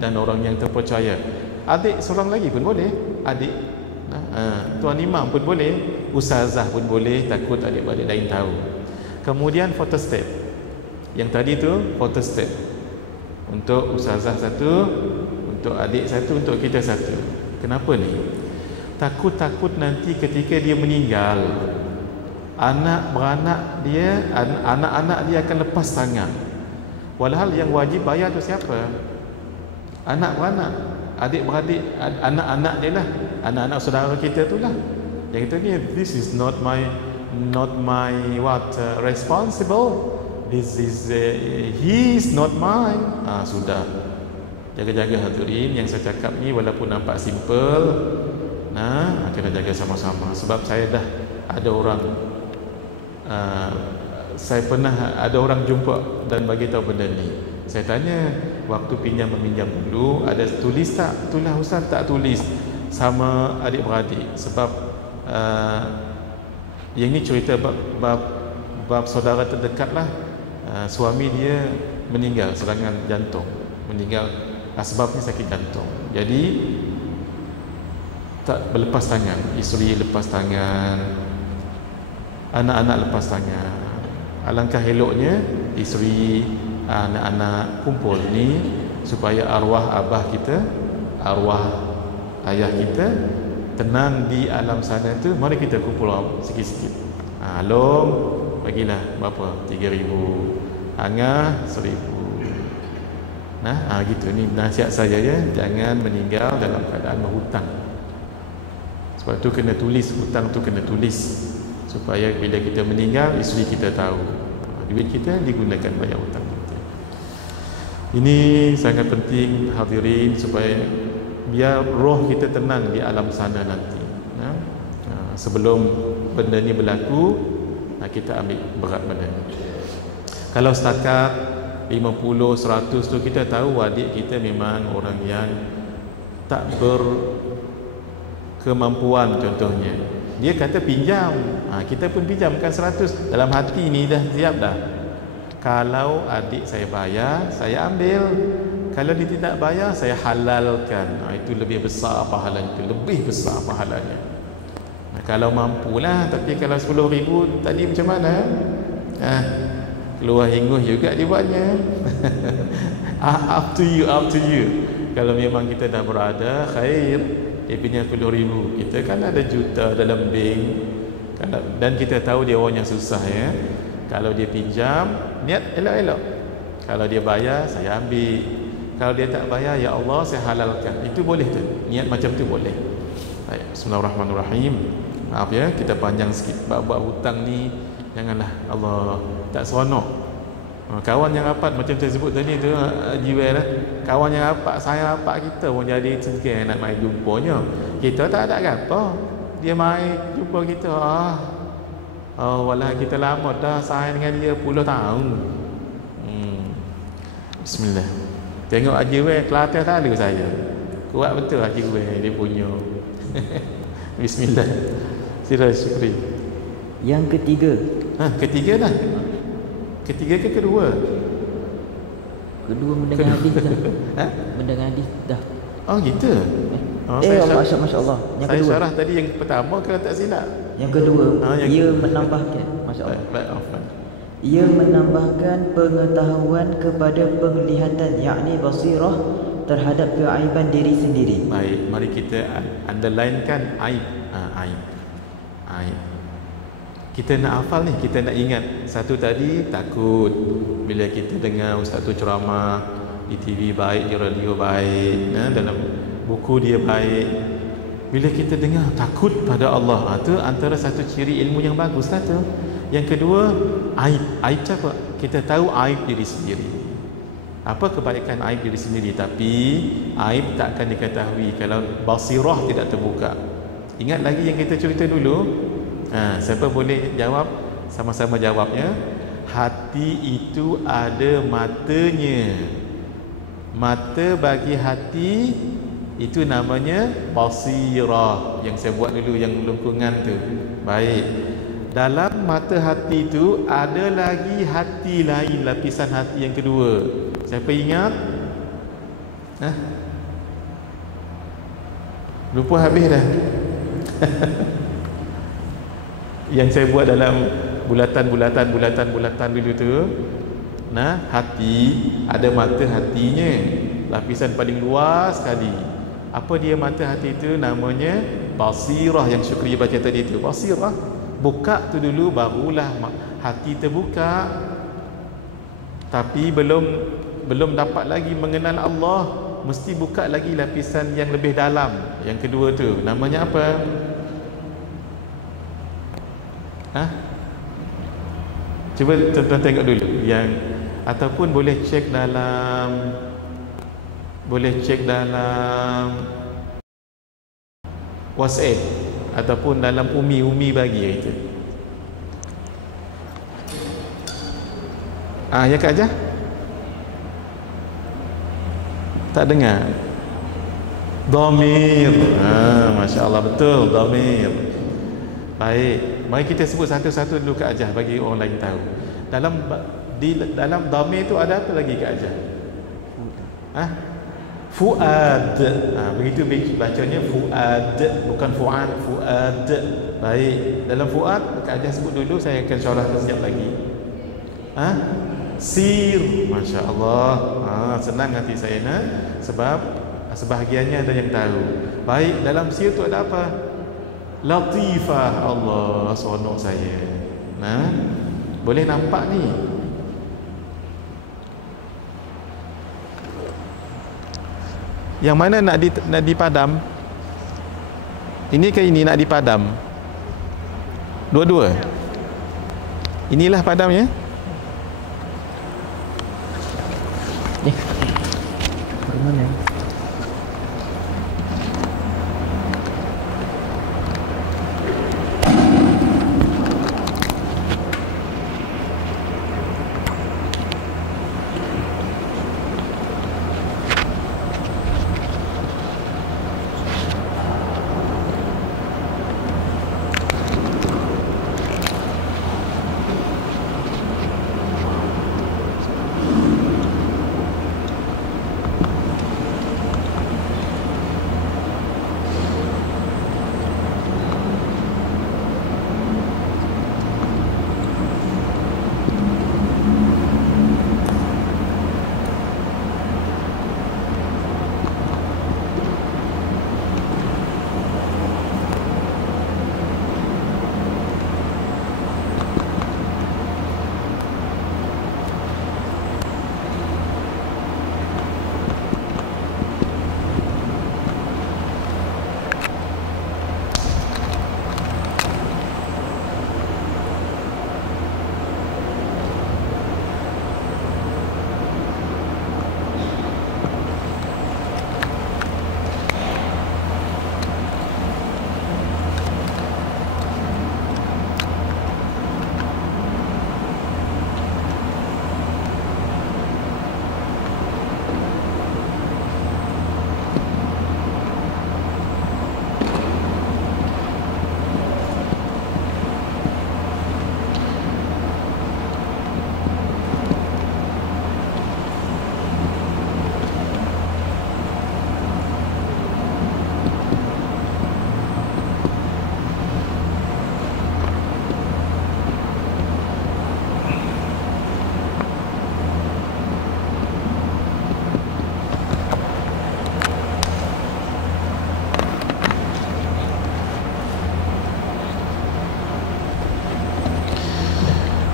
dan orang yang terpercaya. Adik seorang lagi pun boleh, adik, tuan imam pun boleh, ustazah pun boleh, takut adik-adik lain tahu. Kemudian photostat. Yang tadi tu photostat. Untuk ustazah satu, untuk adik satu, untuk kita satu. Kenapa ni? Takut-takut nanti ketika dia meninggal, anak-beranak dia, anak-anak dia akan lepas tangan. Walhal yang wajib bayar tu siapa? Anak-beranak, adik-beradik, anak-anak dia lah, anak-anak saudara kita tu lah. Yang kita ni, this is not my responsible. This is he is not mine. Sudah. Jaga-jaga hadirin, yang saya cakap ni walaupun nampak simple, kena jaga sama-sama. Sebab saya dah ada orang, saya pernah ada orang jumpa dan bagi tahu benda ni. Saya tanya, waktu meminjam dulu ada tulis tak? Itulah ustaz, tak tulis sama adik-beradik. Sebab yang ni cerita bab saudara terdekat lah. Suami dia meninggal serangan jantung, meninggal sebabnya sakit jantung. Jadi tak berlepas tangan, isteri lepas tangan, anak-anak lepas tangan. Alangkah eloknya isteri, anak-anak kumpul ni supaya arwah abah kita, arwah ayah kita tenang di alam sana tu. Mari kita kumpul sikit-sikit. Long bagilah berapa? 3,000. Angah 1,000. Gitu. Ni nasihat saya, ya, jangan meninggal dalam keadaan berhutang. Sebab tu kena tulis, hutang tu kena tulis supaya bila kita meninggal, isteri kita tahu duit kita digunakan bayar hutang kita. Ini sangat penting hadirin, supaya biar roh kita tenang di alam sana nanti. Sebelum benda ni berlaku, kita ambil berat benda ni. Kalau setakat 50, 100 tu kita tahu adik kita memang orang yang tak berkemampuan, contohnya dia kata pinjam, kita pun pinjamkan 100, dalam hati ni dah siap dah. Kalau adik saya bayar, saya ambil. Kalau dia tidak bayar, saya halalkan. Itu lebih besar pahalanya, itu lebih besar pahalanya. Kalau mampulah. Tapi kalau 10,000 tadi macam mana? Keluar hingus juga dibuatnya. Up to you. Kalau memang kita dah berada, khair. Dia pinjam 10,000, kita kan ada juta dalam bank. Dan kita tahu dia orang yang susah, ya. Kalau dia pinjam, niat elok-elok. Kalau dia bayar, saya ambil. Kalau dia tak bayar, ya Allah, saya halalkan. Itu boleh tu. Niat macam tu boleh. Baik, bismillahirrahmanirrahim. Maaf ya, kita panjang sikit. Bab hutang ni janganlah, Allah tak seronok. Kawan yang rapat macam saya sebut tadi tu, jiwa lah. Kawan yang rapat, saya rapat kita pun jadi segan nak main jumpanya. Kita tak ada kata. Dia main jumpa kita. Walah kita lama dah sayang dengan dia puluh tahun. Bismillah. Tengok Haji Wei Kelantan tak ada saya. Kuat betul Haji Wei dia punya. Bismillah. Sila syukri. Yang ketiga. Ketiga dah. Ketiga ke kedua? Kedua mendengar hadis dah. Mendengar hadis dah. Oh gitu. Masya Allah. Yang saya kedua. syarah tadi yang pertama kalau tak silap. Yang kedua, ia menambahkan, Masya Allah. Ia menambahkan pengetahuan kepada penglihatan, yakni basirah terhadap keaiban diri sendiri. Baik, mari kita underlinekan aib. Aib. Kita nak hafal ni, kita nak ingat. Satu tadi takut bila kita dengar ustaz tu ceramah di TV baik, di radio baik, dalam buku dia baik. Bila kita dengar takut pada Allah, itu antara satu ciri ilmu yang bagus lah tu. Yang kedua, aib. Aib apa? Kita tahu aib diri sendiri. Apa kebaikan aib diri sendiri, tapi aib tak akan diketahui kalau basirah tidak terbuka. Ingat lagi yang kita cerita dulu. Siapa boleh jawab? Sama-sama jawabnya. Hati itu ada matanya. Mata bagi hati itu namanya basirah. Yang saya buat dulu yang lengkungan tu. Baik. Dalam mata hati itu ada lagi hati lain, lapisan hati yang kedua. Siapa ingat? Lupa habis dah. Yang saya buat dalam bulatan dulu tu. Hati ada mata hatinya, lapisan paling luas sekali. Apa dia mata hati itu? Namanya basirah, yang Syukri baca tadi itu. Basirah, buka tu dulu barulah hati terbuka. Tapi belum dapat lagi mengenal Allah, mesti buka lagi lapisan yang lebih dalam. Yang kedua tu namanya apa? Cuba tuan-tuan tengok dulu yang, ataupun boleh cek dalam WhatsApp ataupun dalam Umi bagi itu. Ya Kak Ajah? Tak dengar? Dhamir. Masya Allah, betul, dhamir. Baik, mari kita sebut satu-satu dulu Kak Ajah bagi orang lain tahu. Dalam dhamir itu ada apa lagi Kak Ajah? Fuad. Begitu bacanya fuad, bukan fuad, fuad. Baik, dalam fuad Kak Ajah sebut dulu, saya akan syarahkan sekejap lagi. Sir. Masya Allah. Senang hati saya sebab sebahagiannya ada yang tahu. Baik, dalam sir tu ada apa? Latifah. Allah, seronok saya. Boleh nampak ni. Yang mana nak dipadam? Ini ke ini nak dipadam? Dua-dua. Inilah padamnya. Mana?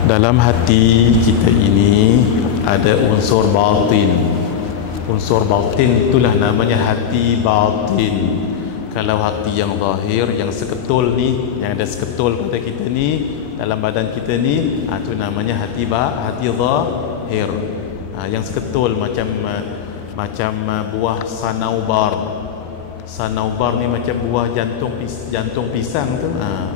Dalam hati kita ini ada unsur batin. Unsur batin itulah namanya hati batin. Kalau hati yang zahir, yang seketul ni, yang ada seketul pada kita ni, dalam badan kita ni, itu namanya hati zahir. Yang seketul macam buah sanaubar. Sanaubar ni macam buah jantung pisang tu.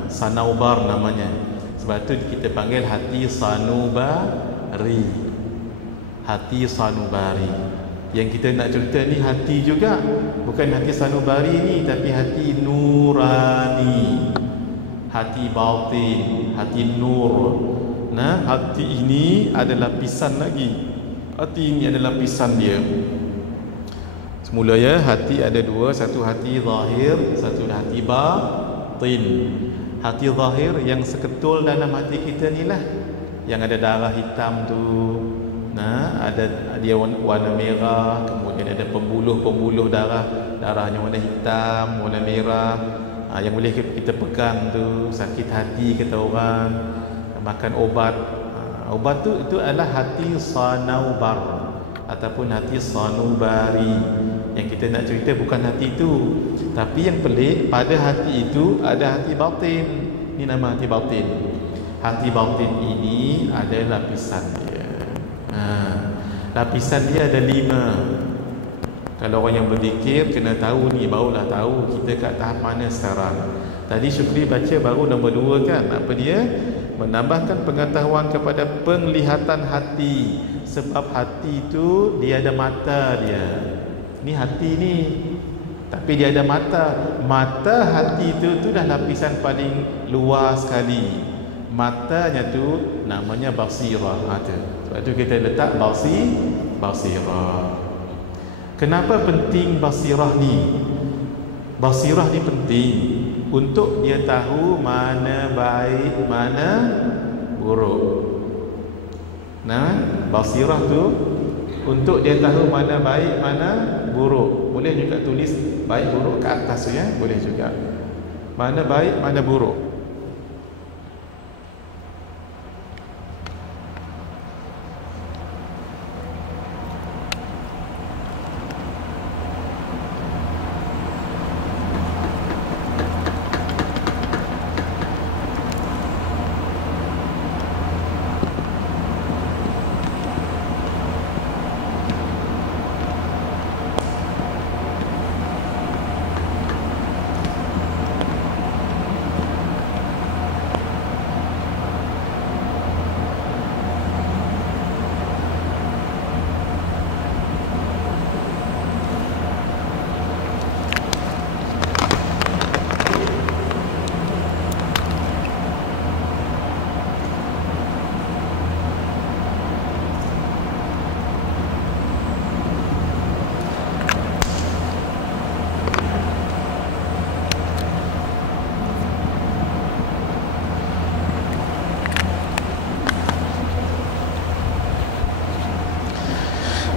Sanaubar namanya. Sebab tu kita panggil hati sanubari. Hati sanubari. Yang kita nak cerita ni hati juga. Bukan hati sanubari ni, tapi hati nurani. Hati batin, hati nur. Nah, hati ini ada lapisan lagi. Hati ini ada lapisan dia. Semula ya, hati ada dua. Satu hati zahir, satu hati batin. Hati zahir yang seketul dalam hati kita ni lah, yang ada darah hitam tu. Nah, ada dia warna merah, kemudian ada pembuluh darahnya warna hitam, warna merah. Yang boleh kita pegang tu, sakit hati kata orang, makan obat. Obat tu itu adalah hati sanaubar ataupun hati sanubari. Yang kita nak cerita bukan hati itu, tapi yang pelik pada hati itu ada hati batin. Ini nama hati batin. Hati batin ini ada lapisan dia. Lapisan dia ada 5. Kalau orang yang berzikir kena tahu ni, barulah tahu kita kat tahap mana sekarang. Tadi Syukri baca baru nombor 2 kan. Apa dia? Menambahkan pengetahuan kepada penglihatan hati. Sebab hati itu dia ada mata dia. Ni hati ni, tapi dia ada mata. Mata hati itu dah lapisan paling luas sekali. Matanya tu namanya basirah. Sebab tu kita letak basirah. Kenapa penting basirah ni? Basirah ni penting untuk dia tahu mana baik, mana buruk. Nah, basirah tu untuk dia tahu mana baik, mana buruk. Boleh juga tulis baik buruk ke atas tu ya, boleh juga. Mana baik, mana buruk.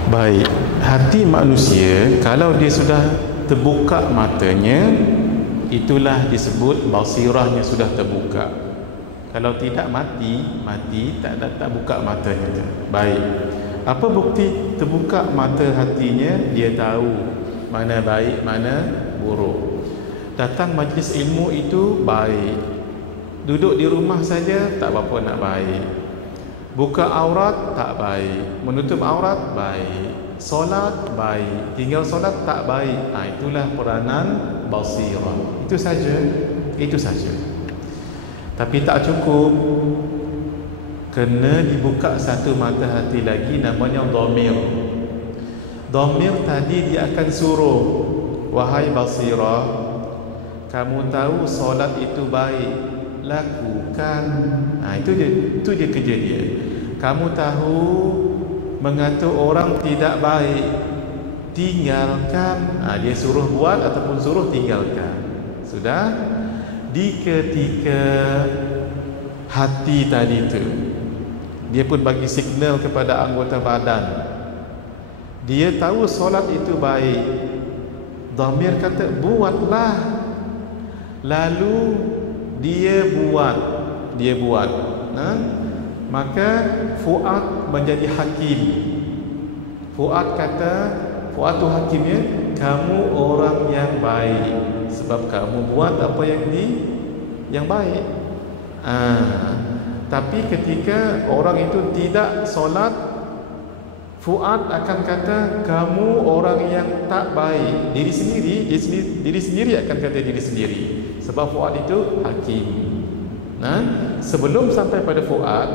Baik, hati manusia kalau dia sudah terbuka matanya, itulah disebut basirahnya sudah terbuka. Kalau tidak mati tak buka matanya tu. Baik. Apa bukti terbuka mata hatinya? Dia tahu mana baik, mana buruk. Datang majlis ilmu itu baik. Duduk di rumah saja tak apa nak baik. Buka aurat tak baik, menutup aurat baik, solat baik, tinggal solat tak baik. Itulah peranan basirah. Itu saja. Tapi tak cukup. Kena dibuka satu mata hati lagi, namanya dhamir. Dhamir tadi dia akan suruh, wahai basirah, kamu tahu solat itu baik, lakukan. Itu dia kerja dia. Kamu tahu mengatur orang tidak baik, tinggalkan. Dia suruh buat ataupun suruh tinggalkan. Sudah. Di ketika hati tadi tu, dia pun bagi signal kepada anggota badan. Dia tahu solat itu baik. Dhamir kata buatlah. Lalu dia buat. Maka Fuad menjadi hakim. Fuad tu hakimnya, kamu orang yang baik sebab kamu buat apa yang baik. Tapi ketika orang itu tidak solat, Fuad akan kata kamu orang yang tak baik. Diri sendiri akan kata diri sendiri. Sebab Fuad itu hakim. Sebelum sampai pada Fuad,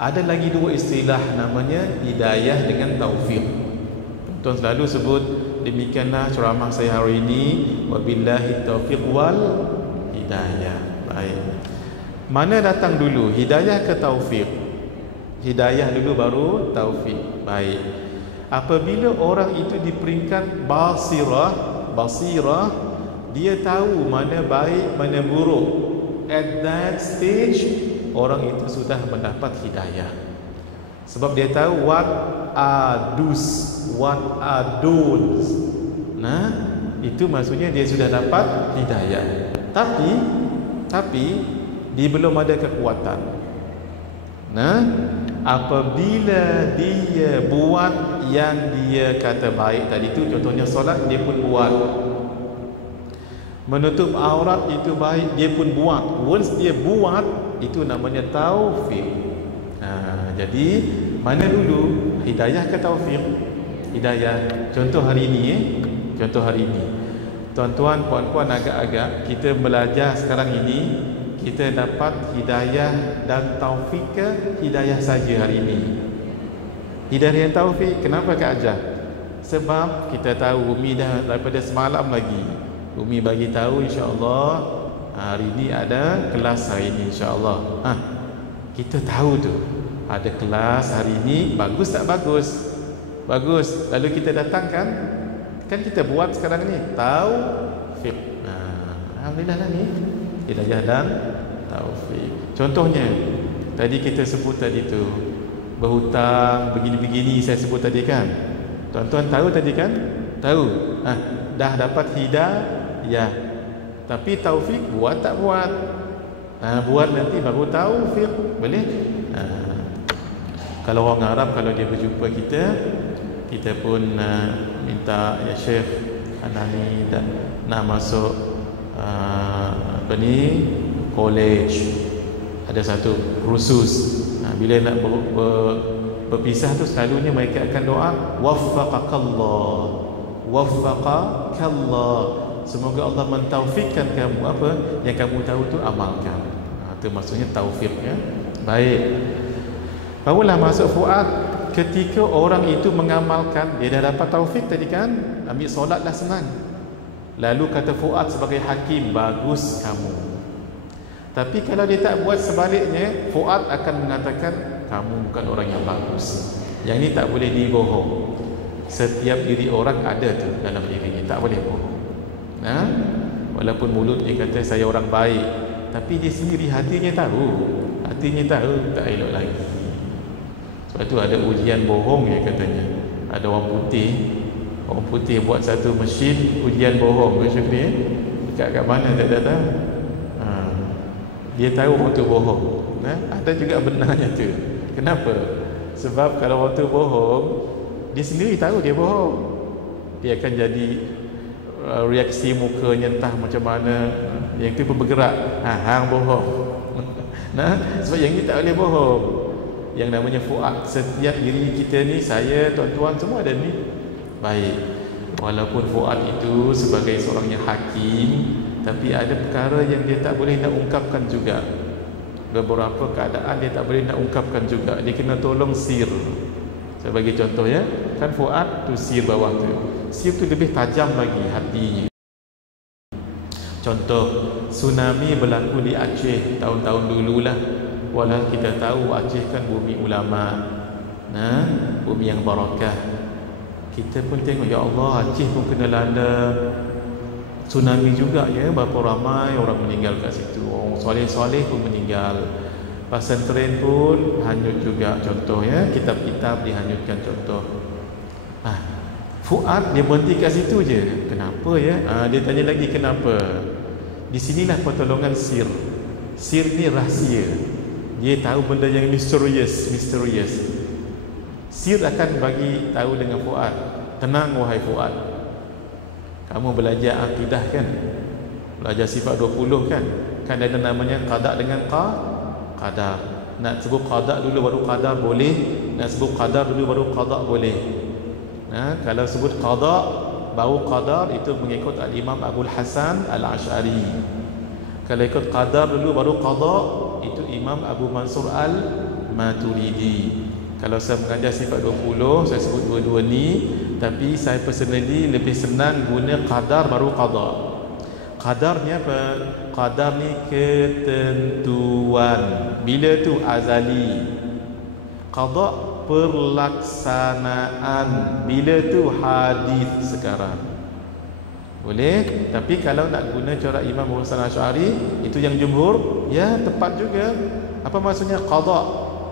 ada lagi dua istilah, namanya hidayah dengan taufik. Tuan selalu sebut, demikianlah ceramah saya hari ini, wabillahi taufiq wal hidayah. Baik. Mana datang dulu, hidayah ke taufik? Hidayah dulu baru taufik. Baik. Apabila orang itu di peringkat basirah, dia tahu mana baik, mana buruk. At that stage, orang itu sudah mendapat hidayah. Sebab dia tahu what are do's, what are don'ts. Itu maksudnya dia sudah dapat hidayah. Tapi dia belum ada kekuatan. Apabila dia buat yang dia kata baik tadi tu, contohnya solat, dia pun buat. Menutup aurat itu baik, dia pun buat. Once dia buat, itu namanya taufik. Jadi mana dulu, hidayah ke taufik? Hidayah. Contoh hari ini, tuan-tuan, puan-puan, agak-agak kita belajar sekarang ini, kita dapat hidayah dan taufik ke hidayah saja hari ini? Hidayah dan taufik, kenapa Kak ajar? Sebab kita tahu Umi dah daripada semalam lagi, Umi bagi tahu insya-Allah hari ini ada kelas hari ini insya-Allah. Kita tahu tu ada kelas hari ini, bagus tak bagus? Bagus. Lalu kita datang kan kita buat sekarang ni taufik. Alhamdulillah lah ni hidayah dan taufik. Contohnya tadi kita sebut tadi tu, berhutang begini-begini saya sebut tadi kan. Tuan-tuan tahu tadi kan? Tahu. Dah dapat hidayah. Tapi taufik buat tak buat? Buat nanti baru taufik. Boleh? Kalau orang Arab, kalau dia berjumpa kita pun minta, ya Syekh, anak ni dan nak masuk college, ada satu kursus. Bila nak berpisah tu, selalunya mereka akan doa waffaqakallah, semoga Allah mentaufikkan kamu, apa yang kamu tahu tu amalkan. Itu maksudnya taufiknya. Baik, barulah masuk Fuad. Ketika orang itu mengamalkan, dia dah dapat taufik tadi kan, ambil solat dah senang. Lalu kata Fuad sebagai hakim, bagus kamu. Tapi kalau dia tak buat sebaliknya, Fuad akan mengatakan kamu bukan orang yang bagus. Yang ini tak boleh dibohong. Setiap diri orang ada tu dalam dirinya, tak boleh bohong. Walaupun mulut dia kata saya orang baik, tapi dia sendiri hatinya tahu tak elok lagi. Sebab tu ada ujian bohong ya katanya. Ada orang putih buat satu mesin ujian bohong. Dekat mana tak tahu. Dia tahu orang tu bohong. Ada juga benarnya tu. Kenapa? Sebab kalau orang tu bohong, dia sendiri tahu dia bohong. Dia akan jadi reaksi mukanya entah macam mana. Yang tu pun bergerak. Hang bohong. Sebab yang ni tak boleh bohong. Yang namanya Fuad, setiap diri kita ni, saya, tuan-tuan, semua ada ni. Baik, walaupun Fuad itu sebagai seorang yang hakim, tapi ada perkara yang dia tak boleh nak ungkapkan juga. Beberapa keadaan dia tak boleh nak ungkapkan juga. Dia kena tolong sir. Saya bagi contoh ya, kan Fuad tu sir bawah tu. Sir tu lebih tajam lagi hatinya. Contoh, tsunami berlaku di Aceh tahun-tahun dululah. Walau kita tahu Aceh kan bumi ulama, bumi yang barakah. Kita pun tengok, ya Allah, Aceh pun kena landa tsunami juga ya. Berapa ramai orang meninggal kat situ. Orang soleh-soleh pun meninggal. Pesantren pun hanyut juga, contoh ya. Kitab-kitab dihanyutkan, contoh. Fuad dia berhenti kat situ je. Kenapa ya? Dia tanya lagi kenapa. Di sinilah pertolongan sir. Sir ni rahsia. Dia tahu benda yang misterius. Sir akan bagi tahu dengan Fuad, tenang wahai Fuad, kamu belajar akidah kan, belajar sifat 20 kan ada namanya qada dengan qadar. Nak sebut qada dulu baru qadar boleh, nak sebut qadar dulu baru qada boleh. Kalau sebut qada baru qadar itu mengikut al-Imam Abul Hasan Al-Asy'ari. Kalau ikut qadar dulu baru qada itu Imam Abu Mansur Al-Maturidi. Kalau saya mengajar sifat 20, saya sebut dua-dua ni, tapi saya personally lebih senang guna qadar baru qada. Qadarnya apa? Qadar ni ketentuan. Bila tu azali. Qada perlaksanaan. Bila tu hadis sekarang. Boleh? Tapi kalau nak guna cara Imam Abu Hasan Asy'ari, itu yang jumhur, ya tepat juga. Apa maksudnya qada?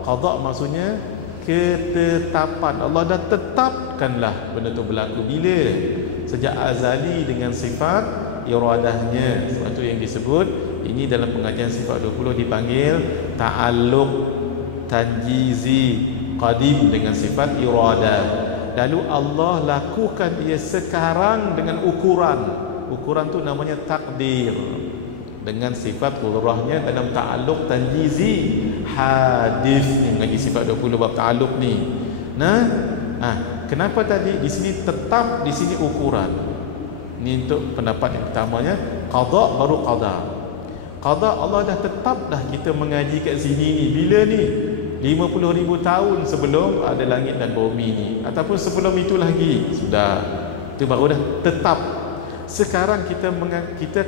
Qada maksudnya ketetapan. Allah dah tetapkanlah benda tu berlaku bila? Sejak azali dengan sifat iradahnya. Sebab tu yang disebut ini dalam pengajian sifat 20 dipanggil ta'alluq tanjizi qadim dengan sifat iradah. Lalu Allah lakukan ia sekarang dengan ukuran tu namanya takdir, dengan sifat qudrahnya dalam ta'alluq tanjizi hadis ni, mengaji sifat 20 bab ta'alluq ni. Kenapa tadi di sini tetap, di sini ukuran? Ini untuk pendapat yang pertamanya, qada baru qadar. Qada Allah dah tetap dah kita mengaji kat sini ni. Bila ni? 50,000 tahun sebelum ada langit dan bumi ni, ataupun sebelum itu lagi sudah. Itu baru dah tetap. Sekarang kita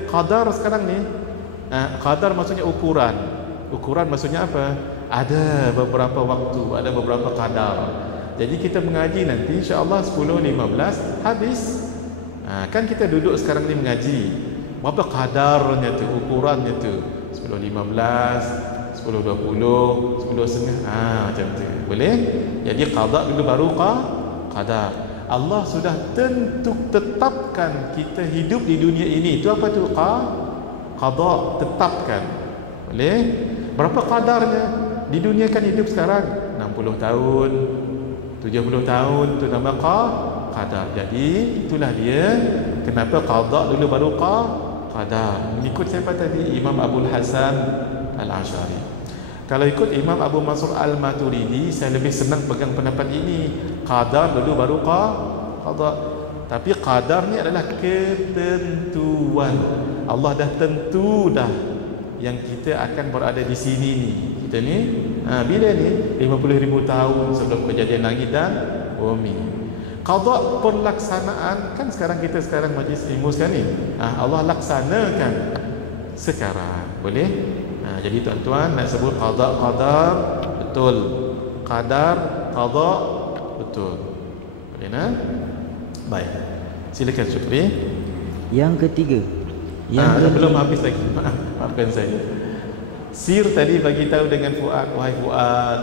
qadar sekarang ni. Qadar maksudnya ukuran. Ukuran maksudnya apa? Ada beberapa waktu, ada beberapa qadar. Jadi kita mengaji nanti insya-Allah 10-15 habis. Kan kita duduk sekarang ni mengaji. Berapa qadarnya tu, ukurannya tu? 10-15, 10-20, 10.5. Macam tu. Boleh? Jadi qada dulu baru qadar. Allah sudah tetapkan kita hidup di dunia ini. Itu apa tu? Qada, tetapkan. Boleh? Berapa qadarnya? Di dunia kan hidup sekarang 60 tahun, 70 tahun, itu nama qadar. Jadi itulah dia kenapa qada dulu baru qadar. Mengikut siapa tadi? Imam Abul Hasan Al-Asy'ari. Kalau ikut Imam Abu Mansur Al-Maturidi, saya lebih senang pegang pendapat ini. Qadar dulu baru qada. Tapi qadar ni adalah ketentuan. Allah dah tentu dah yang kita akan berada di sini ni. Kita ni bila ni? 50,000 tahun sebelum kejadian langit dan bumi. Qada pelaksanaan, kan sekarang kita majlis ilmu sekarang ni. Allah laksanakan sekarang. Boleh? Jadi tuan-tuan nak sebut qadar betul. Qadar, qada betul. Boleh nak? Baik. Silakan Syukri. Yang ketiga. Belum habis lagi. Maafkan saya. Sir tadi bagi tahu dengan Fuad, wahai Fuad,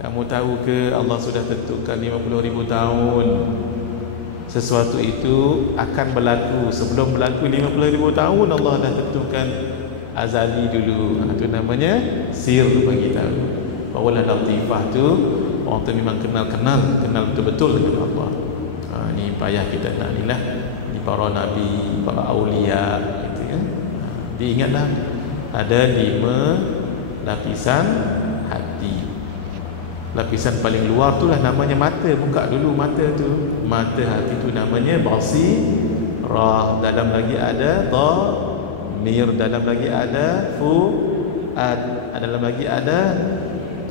kamu tahu ke Allah sudah tentukan 50,000 tahun. Sesuatu itu akan berlaku. Sebelum berlaku 50,000 tahun Allah dah tentukan azali dulu. Itu namanya sir bagi tahu. Bahawa latifah tu orang tu memang kenal betul-betul dengan Allah. Ni payah kita nak ni lah. Ni para nabi, para aulia gitu kan. Diingatlah ada 5 lapisan hati. Lapisan paling luar tu lah namanya mata. Buka dulu mata tu. Mata hati tu namanya basirah. Dalam lagi ada dhamir, dalam lagi ada fuad, dalam lagi ada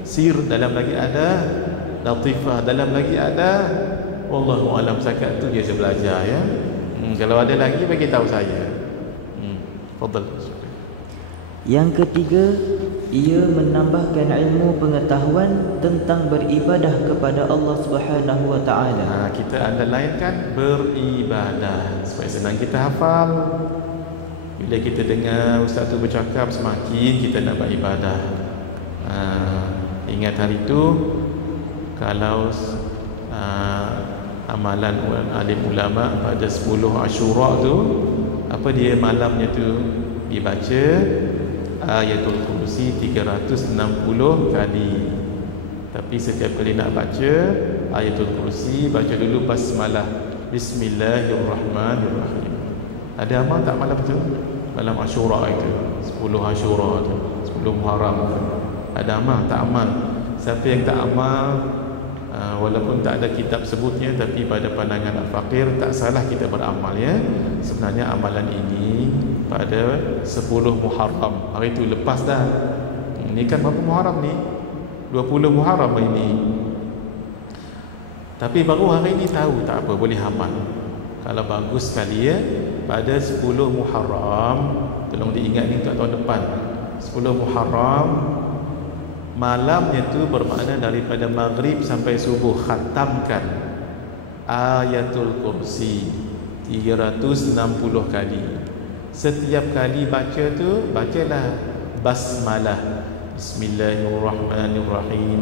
sir, dalam lagi ada latifah, dalam lagi ada wallahu alam. Sakat tu dia belajar ya. Kalau ada lagi bagi tahu saya. Fadal. Yang ketiga, ia menambahkan ilmu pengetahuan tentang beribadah kepada Allah Subhanahu wa taala. Kita underlinekan beribadah supaya senang kita hafal. Bila kita dengar ustaz tu bercakap, semakin kita nak beribadah. Ingat hari tu kalau amalan alim ulama pada 10 Asyura tu, apa dia malamnya tu dibaca ayatul kursi. Kursi 360 kali. Tapi setiap kali nak baca Ayatul Kursi, baca dulu basmalah, Bismillahirrahmanirrahim. Ada amal tak malam tu? Malam Ashura itu, 10 Ashura tu, 10 Muharram tu. Ada amal tak amal? Siapa yang tak amal, walaupun tak ada kitab sebutnya, tapi pada pandangan Al-Faqir tak salah kita beramal ya. Sebenarnya amalan ini pada 10 Muharram, hari itu lepas dah. Ini kan berapa Muharram ni? 20 Muharram ini. Tapi baru hari ini tahu, tak apa, boleh amal. Kalau bagus sekali ya, pada 10 Muharram, tolong diingat ni untuk tahun depan. 10 Muharram malamnya tu bermakna daripada maghrib sampai subuh, khatamkan Ayatul Kursi 360 kali. Setiap kali baca tu, bacalah basmalah, Bismillahirrahmanirrahim,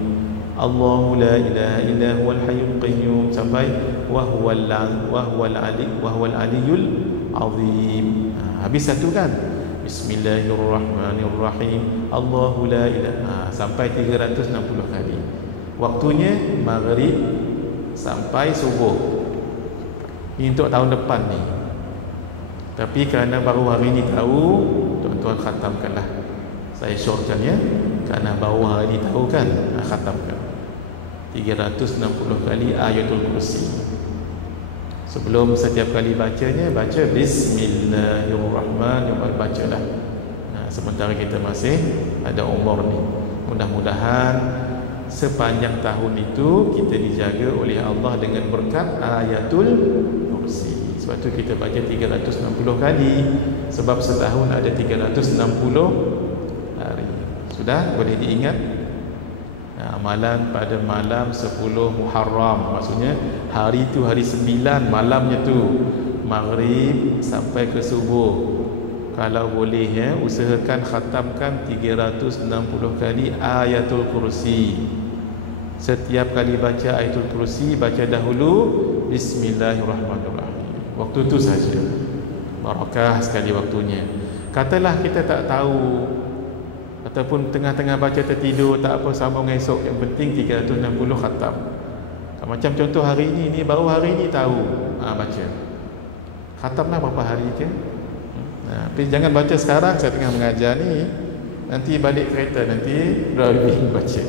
Allahu la ilaha illa huwal hayyul qayyum, sampai wa huwal aliyyul azim. Habis satu kan, Bismillahirrahmanirrahim, Allahu la ilaha, sampai 360 kali. Waktunya maghrib sampai subuh. Ini untuk tahun depan ni. Tapi kerana baru hari ni tahu, tuan-tuan khatamkanlah. Saya shortkan ya, kerana baru hari ni tahu kan, khatamkan 360 kali Ayatul Kursi. Sebelum setiap kali bacanya, baca Bismillahirrahmanirrahim, bacalah. Sementara kita masih ada umur ni, mudah-mudahan sepanjang tahun itu kita dijaga oleh Allah dengan berkat Ayatul Kursi. Sebab tu kita baca 360 kali, sebab setahun ada 360 hari. Sudah boleh diingat. Amalan pada malam 10 Muharram, maksudnya hari itu hari 9, malamnya tu maghrib sampai ke subuh. Kalau boleh ya, usahakan khatamkan 360 kali Ayatul Kursi. Setiap kali baca Ayatul Kursi, baca dahulu Bismillahirrahmanirrahim. Waktu tu saja, barakah sekali waktunya. Katalah kita tak tahu, ataupun tengah-tengah baca tertidur, tak apa, sambung esok. Yang penting 360 khatam. Macam contoh hari ini baru hari ini tahu, baca. Khatamlah berapa hari ke? Tapi jangan baca sekarang, saya tengah mengajar ni. Nanti balik kereta, nanti driving baca.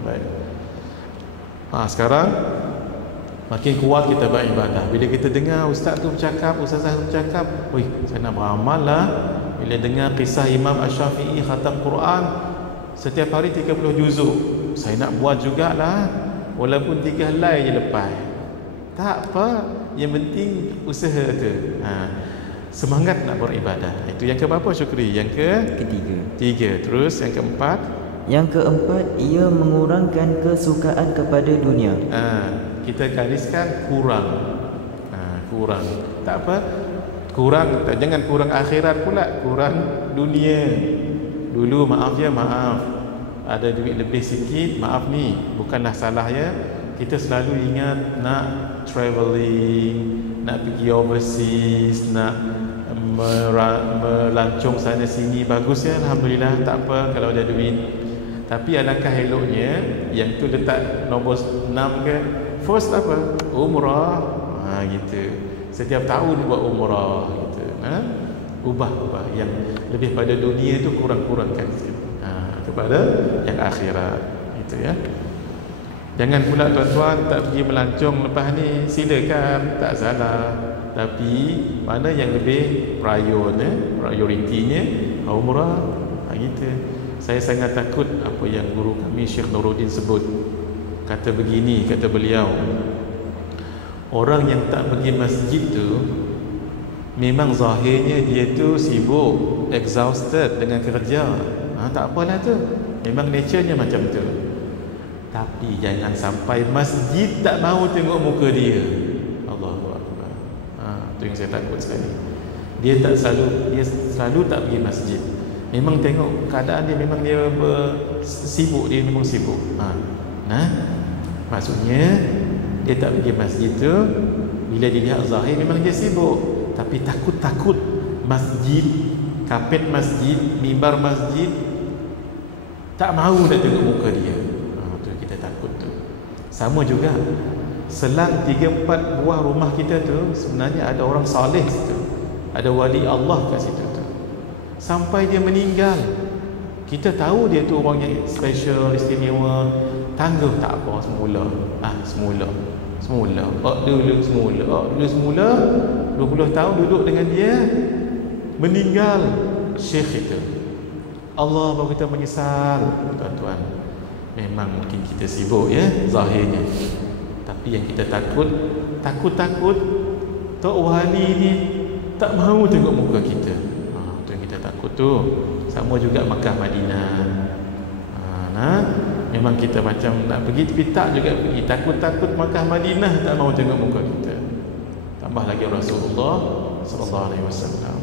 Baik. Sekarang makin kuat kita beribadah. Bila kita dengar ustaz tu bercakap, ustazah tu bercakap, wih, saya nak beramal lah. Bila dengar kisah Imam Asy-Syafi'i khatam Quran setiap hari 30 juzuk, saya nak buat jugalah, walaupun 3 helai je lepas. Tak apa, yang penting usaha tu. Semangat nak beribadah. Itu yang keberapa Syukri? Yang ketiga. Terus yang keempat? Yang keempat, ia mengurangkan kesukaan kepada dunia. Kita gariskan kurang. Kurang. Tak apa. Kurang, jangan kurang akhirat pula, kurang dunia. Dulu maaf ya, maaf, ada duit lebih sikit, maaf ni, bukanlah salah ya. Kita selalu ingat nak travelling, nak pergi overseas, nak melancong sana sini, bagus ya, alhamdulillah, tak apa kalau ada duit. Tapi alangkah eloknya yang tu letak nombor 6 ke, first apa? Umrah. Gitu. Setiap tahun buat umrah gitu. Ubah yang lebih pada dunia tu kurang-kurangkan kepada yang akhirat, gitu ya. Jangan pula tuan-tuan tak pergi melancong lepas ni, silakan, tak salah. Tapi mana yang lebih prioritinya umrah, gitu. Saya sangat takut apa yang guru kami Syekh Nuruddin sebut. Kata begini, kata beliau, orang yang tak pergi masjid tu memang zahirnya dia tu sibuk, exhausted dengan kerja. Tak apalah tu, memang nature-nya macam tu. Tapi jangan sampai masjid tak mahu tengok muka dia. Allahu Akbar. Tu yang saya takut sekali. Dia selalu tak pergi masjid. Memang tengok keadaan dia, memang dia sibuk, dia memang sibuk. Maksudnya dia tak pergi masjid tu, bila dilihat zahir memang dia sibuk, tapi takut masjid, kapet masjid, mimbar masjid tak mahu nak tengok muka dia. Tu kita takut tu. Sama juga, selang 3-4 buah rumah kita tu sebenarnya ada orang saleh situ, ada wali Allah kat situ tu. Sampai dia meninggal, kita tahu dia tu orang yang special, istimewa. Tangguh tak apa semula. Semula 20 tahun duduk dengan dia, meninggal syekh itu. Allah baru kita menyesal. Tuan-tuan, memang mungkin kita sibuk ya zahirnya, tapi yang kita takut Tok Wali ni tak mahu tengok muka kita. Tu yang kita takut tu. Sama juga Makkah Madinah. Memang kita macam nak pergi tapi tak juga pergi. Takut Makkah Madinah tak mahu tengok muka kita. Tambah lagi Rasulullah sallallahu alaihi wasallam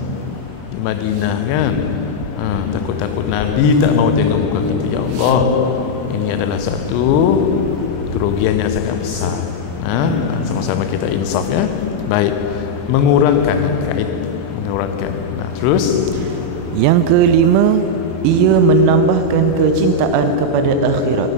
di Madinah kan. Takut Nabi tak mahu tengok muka kita. Ya Allah, ini adalah satu kerugian yang sangat besar. Sama-sama kita insaf ya. Baik, mengurangkan terus yang kelima, ia menambahkan kecintaan kepada akhirat.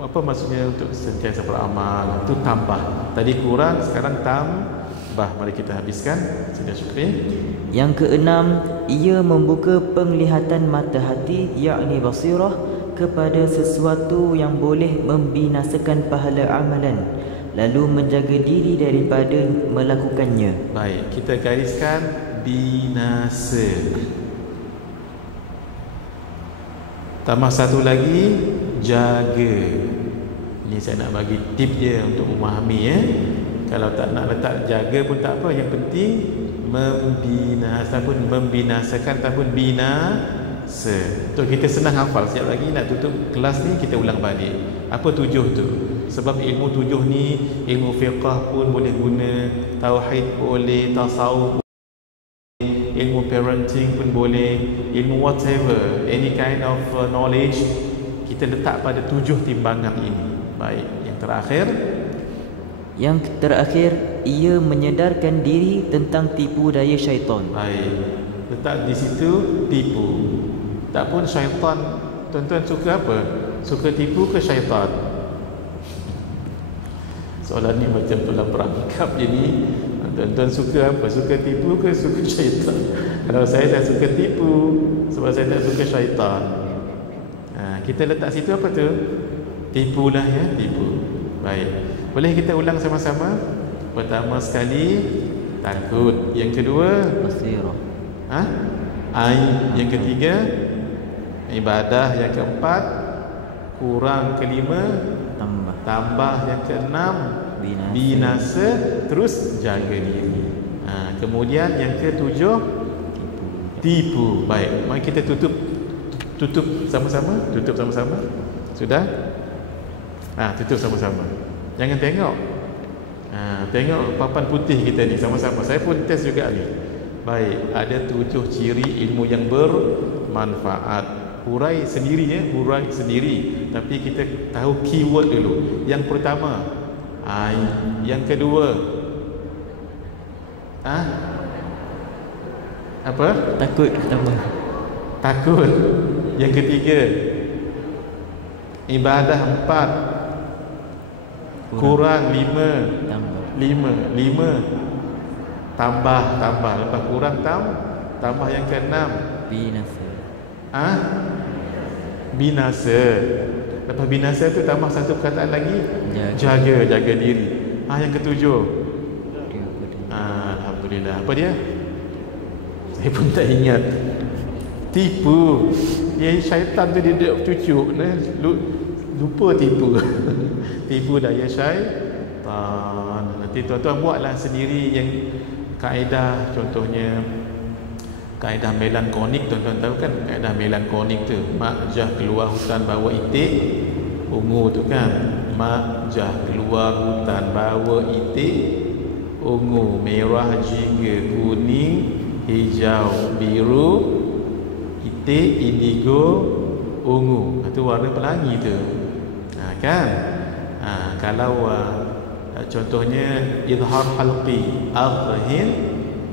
Apa maksudnya untuk sentiasa beramal? Itu tambah. Tadi kurang, sekarang tambah. Mari kita habiskan. Sila Syukri. Yang keenam, ia membuka penglihatan mata hati, yakni basirah, kepada sesuatu yang boleh membinasakan pahala amalan, lalu menjaga diri daripada melakukannya. Baik, kita gariskan binasa. Tambah satu lagi, jaga. Ini saya nak bagi tip je untuk memahami ya. Kalau tak nak letak jaga pun tak apa, yang penting membinasakan ataupun binasa. Untuk kita senang hafal. Sekejap lagi nak tutup kelas ni, kita ulang balik. Apa 7 tu? Sebab ilmu 7 ni, ilmu fiqah pun boleh guna, tauhid boleh, tasawuf, ilmu parenting pun boleh, ilmu whatever, any kind of knowledge, kita letak pada 7 timbangan ini. Baik, yang terakhir, ia menyedarkan diri tentang tipu daya syaitan. Baik, letak di situ tipu. Tak pun syaitan, tuan-tuan suka apa? Suka tipu ke syaitan? Soalan ni macam tulang perangkap je ni. Tuan-tuan suka apa? Suka tipu ke suka syaitan? Kalau saya suka tipu, sebab saya tak suka syaitan. Kita letak situ apa tu? Tipulah ya, tipu. Baik, boleh kita ulang sama-sama? Pertama sekali, takut. Yang kedua, basirah. Yang ketiga, ibadah. Yang keempat, kurang. Kelima, tambah. Yang keenam, binasa. Terus jaga diri. Kemudian yang ketujuh, tipu. Baik, mari kita tutup sama-sama. Sudah? Tutup sama-sama. Jangan tengok. Tengok papan putih kita ni sama-sama. Saya pun test juga ni. Baik, ada 7 ciri ilmu yang bermanfaat. Hurai sendiri ya, hurai sendiri. Tapi kita tahu keyword dulu. Yang pertama, yang kedua, apa? Takut. Yang ketiga, ibadah 4, kurang 5, tambah. Lepas kurang tambah. Yang keenam, binasa. Lepas binasa tu tambah satu perkataan lagi, jaga diri. Yang ketujuh, alhamdulillah, apa dia? Saya pun tak ingat. Tipu. Syaitan tu dia cucuk, lupa tipu. Tipu daya syaitan. Nanti tuan-tuan buatlah sendiri yang kaedah. Contohnya kaedah melankonik. Tuan-tuan tahu kan kaedah melankonik tu? Mak jah keluar hutan bawa itik ungu tu kan. Mak jah keluar hutan bawa itik ungu, merah, jingga, kuning, hijau, biru, itik, indigo, ungu. Itu warna pelangi tu. Kan? Kalau contohnya izhar halqi, adhin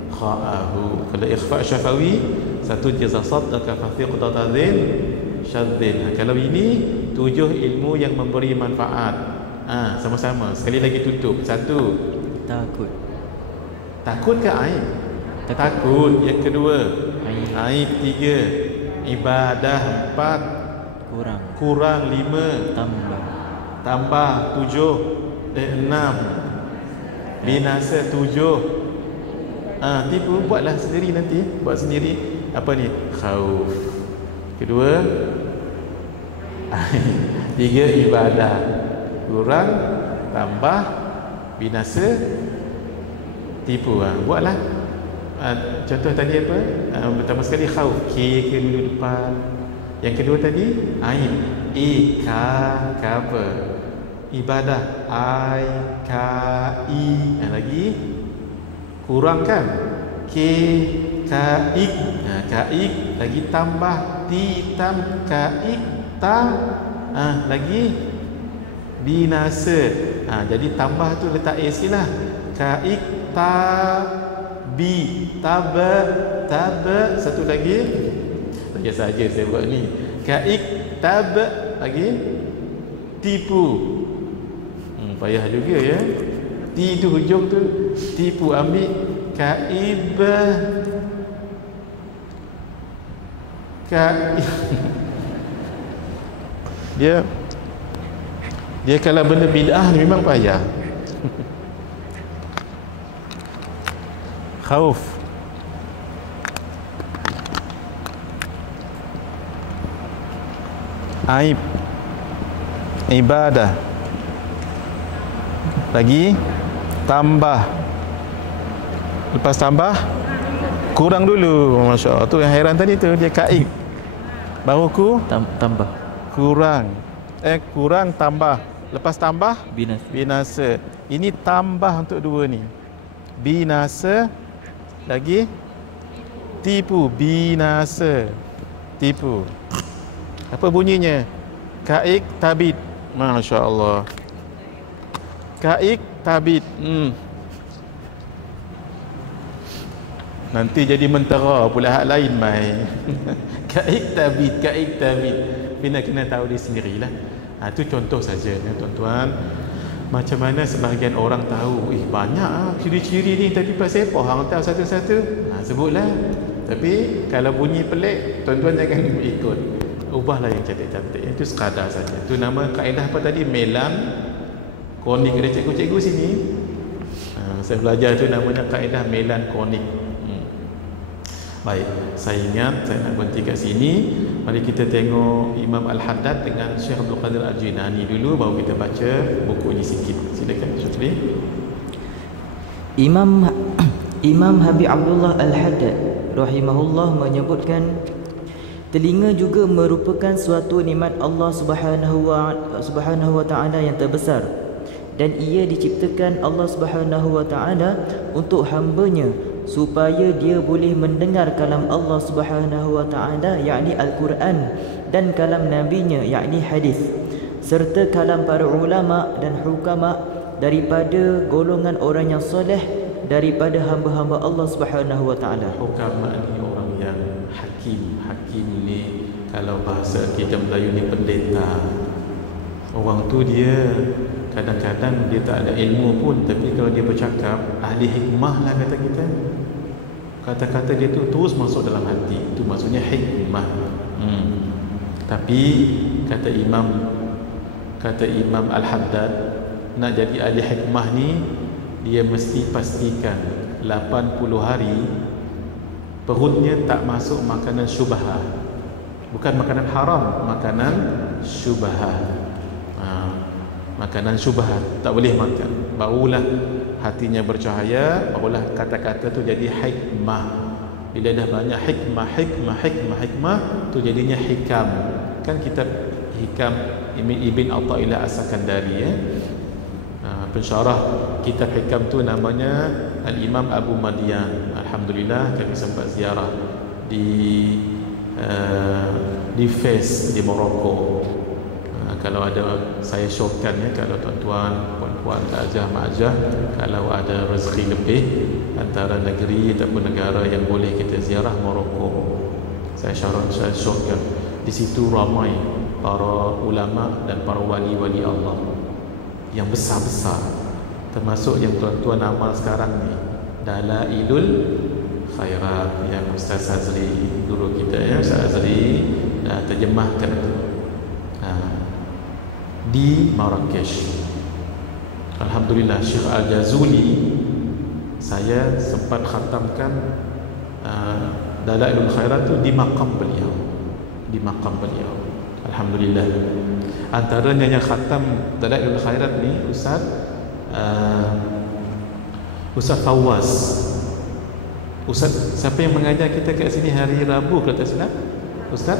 kha'ahu. Kalau ikhfa syafawi, satu jazasat ka fafiq tatadhin syadzin. Kalau ini 7 ilmu yang memberi manfaat. Sama-sama. Sekali lagi tutup. 1. Takut. Takut ke aib? Takut. Yang kedua, aib. 3. Ibadah. 4. Kurang 5. Tambah 7. 6. Binasa 7. Tipu. Buatlah sendiri nanti. Buat sendiri. Apa ni? Khauf. Kedua, 3 ibadah. Kurang, tambah, binasa, tipu. Buatlah. Contoh tadi apa? Pertama sekali khauf. K ke dulu depan. Yang kedua tadi aib. Ka apa? Ibadah. I. Lagi kurang kan? Kaik. Kaik lagi tambah kaik lagi binasa. Jadi tambah tu letak S lah. Kaik tab. Satu lagi. Saja saya buat ni. Kaik tab lagi tipu. Payah juga ya. Ti tu hujung tu tipu. Ambil kaib. Dia kalau benda bid'ah memang payah. Khauf. Aib. Ibadah. Lagi tambah. Lepas tambah kurang dulu. Masya Allah. Tu yang heran tadi tu. Dia kaib. Baru tambah. Kurang tambah. Lepas tambah binasa. Ini tambah untuk 2 ni. Binasa. Lagi tipu. Binasa. Tipu. Apa bunyinya? Kaik tabid. Masya Allah. Kaik tabid. Nanti jadi mentera pula hak lain mai. Kaik tabid. Kena tahu dia sendirilah. Itu contoh saja ya tuan-tuan. Macam mana sebahagian orang tahu, banyak ciri-ciri ni, tapi pasal apa hang tahu satu-satu? Sebutlah. Tapi kalau bunyi pelik, tuan-tuan jangan ikut. Ubahlah yang cantik-cantik. Itu sekadar saja. Itu nama kaedah apa tadi? Melan konik. Ada cikgu-cikgu sini. Saya belajar tu namanya kaedah melan konik. Baik, saya ingat saya nak berhenti kat sini. Mari kita tengok Imam Al-Haddad dengan Syekh Abdul Qadir Al-Jilani dulu, baru kita baca buku ini sikit. Silakan Syekh. Imam Habib Abdullah Al-Haddad rahimahullah menyebutkan, telinga juga merupakan suatu nikmat Allah Subhanahu wa taala yang terbesar, dan ia diciptakan Allah Subhanahu wa taala untuk hamba-Nya supaya dia boleh mendengar kalam Allah Subhanahu wa taala, yakni Al-Quran, dan kalam nabinya, yakni hadis, serta kalam para ulama dan hukama daripada golongan orang yang soleh daripada hamba-hamba Allah Subhanahu wa taala. Hukama ni orang yang hakim. Hakim ni kalau bahasa kita Melayu ni pendeta. Orang tu dia kadang-kadang dia tak ada ilmu pun, tapi kalau dia bercakap, ahli hikmah lah kata kita. Kata-kata dia tu terus masuk dalam hati. Itu maksudnya hikmah. Tapi kata Imam Al-Haddad, nak jadi ahli hikmah ni, dia mesti pastikan 80 hari perutnya tak masuk makanan syubhah. Bukan makanan haram, makanan syubhah. Makanan syubhat tak boleh makan. Barulah hatinya bercahaya, barulah kata-kata tu jadi hikmah. Bila dah banyak hikmah tu jadinya hikam. Kan kitab Hikam Ibn Athaillah As-Sakandari ya. Pensyarah kitab Hikam tu namanya Al-Imam Abu Madian. Alhamdulillah kami sempat ziarah di Fez di Morocco. Kalau ada, saya syurkan ya, kalau tuan-tuan, puan-puan, ta'ajah, ma'ajah, kalau ada rezeki lebih antara negeri ataupun negara yang boleh kita ziarah, Morocco, saya syurkan Di situ ramai para ulama dan para wali-wali Allah yang besar-besar, termasuk yang tuan-tuan amal sekarang ni, Dalailul Khairat yang Ustaz Azri, guru kita ya, Ustaz Azri dah terjemahkan itu di Marrakesh. Alhamdulillah, Syekh Al-Jazuli saya sempat khatamkan Dalailul Khairat tu di makam beliau. Di makam beliau. Alhamdulillah. Antaranya yang khatam Dalailul Khairat ni Ustaz Fawaz. Ustaz, siapa yang mengajar kita kat sini hari Rabu kalau tak silap? Ustaz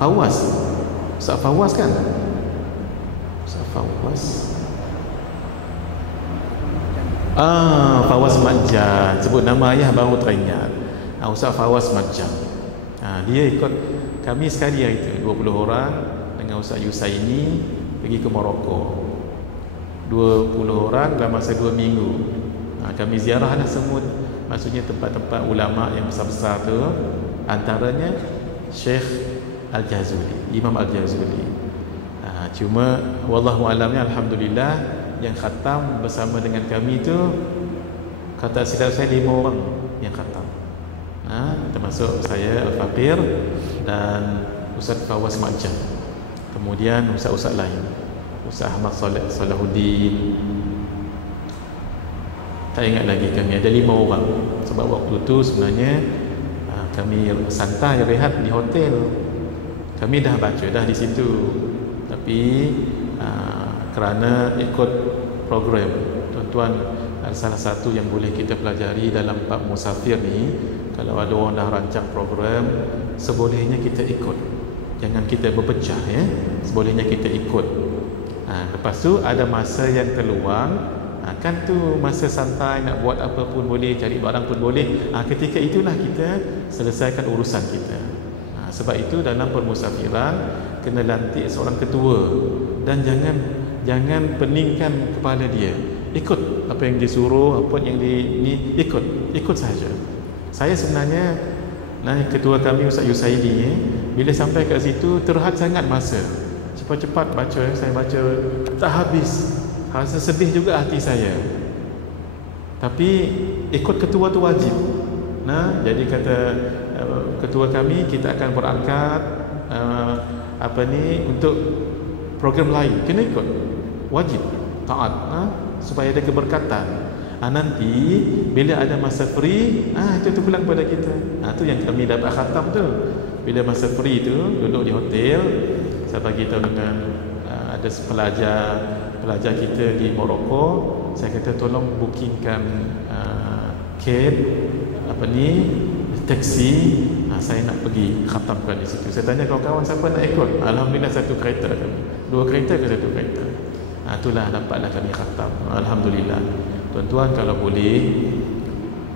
Fawaz. Ustaz Fawaz kan? Ustaz Fawaz. Fawaz Majjan. Sebut nama ayah baru teringat. Ustaz Fawaz Majjan. Dia ikut kami sekali hari itu 20 orang dengan Ustaz Yusaini pergi ke Morocco. 20 orang dalam masa 2 minggu. Kami ziarahlah semua, maksudnya tempat-tempat ulama yang besar-besar tu, antaranya Syekh Al-Jazuli, Imam Al-Jazuli. Cuma wallahu alamnya, alhamdulillah yang khatam bersama dengan kami tu, kata silap saya 5 orang yang khatam. Termasuk saya Al-Faqir dan Ustaz Fawaz Majjan. Kemudian ustaz-ustaz lain, Ustaz Ahmad Salahuddin. Tak ingat lagi, kami ada 5 orang. Sebab waktu tu sebenarnya kami santai rehat di hotel. Kami dah baca dah di situ. Tapi kerana ikut program, tuan-tuan, salah satu yang boleh kita pelajari dalam bab musafir ni, kalau ada orang dah rancang program, sebolehnya kita ikut. Jangan kita berpecah ya. Sebolehnya kita ikut. Lepas tu ada masa yang terluang, kan tu masa santai, nak buat apa pun boleh, cari barang pun boleh. Ketika itulah kita selesaikan urusan kita. Sebab itu dalam permusafiran kena lantik seorang ketua, dan jangan peningkan kepala dia. Ikut apa yang disuruh, apa yang ni ikut saja. Saya sebenarnya ketua kami Ustaz Yusaidi, bila sampai kat situ terhad sangat masa. Cepat-cepat baca, saya baca tak habis. Rasa sedih juga hati saya. Tapi ikut ketua tu wajib. Jadi kata ketua kami, kita akan berangkat untuk program lain. Kena ikut. Wajib taat supaya ada keberkatan. Nanti bila ada masa free, itu pulang pada kita. Tu yang kami dapat khatam tu. Bila masa free tu duduk di hotel, saya bagi tahu dengan ada pelajar kita di Morocco, saya kata tolong bookingkan cab taksi, saya nak pergi khatamkan di situ. Saya tanya kawan-kawan siapa nak ikut. Alhamdulillah 1 kereta kami. 2 kereta ke 1 kereta. Itulah dapatlah kami khatam. Alhamdulillah. Tuan-tuan, kalau boleh,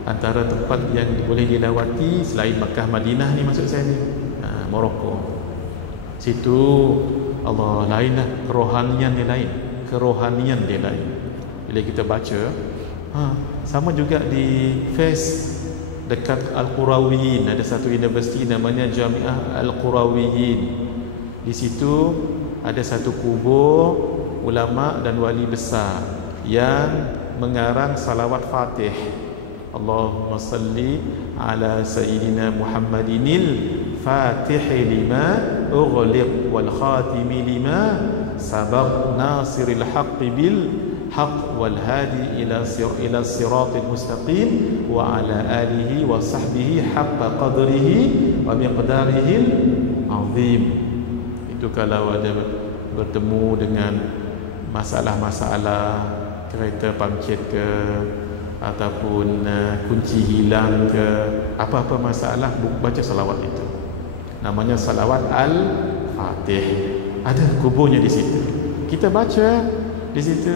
antara tempat yang boleh dilawati selain Makkah Madinah ni, maksud saya ni Morocco. Situ Allah lainlah, kerohanian dia lain. Kerohanian dia lain. Bila kita baca, sama juga di Fes dekat Al-Qurawiyin, ada satu universiti namanya Jami'ah Al-Qurawiyin. Di situ ada satu kubur ulama dan wali besar yang mengarang salawat Fatih. Allahumma salli ala sayyidina Muhammadinil Fatih lima ughliq wal khatimi lima sabaq nasiril haqqi bil haqq wal hadi ila siratil mustaqim wa ala alihi wa sahbihi haqqa qadrihi wa miqdarihi azim. Itu kalau ada bertemu dengan masalah-masalah kereta pangkit ke, ataupun kunci hilang ke, apa-apa masalah, baca salawat itu. Namanya salawat Al-Fatih. Ada kuburnya di situ. Kita baca di situ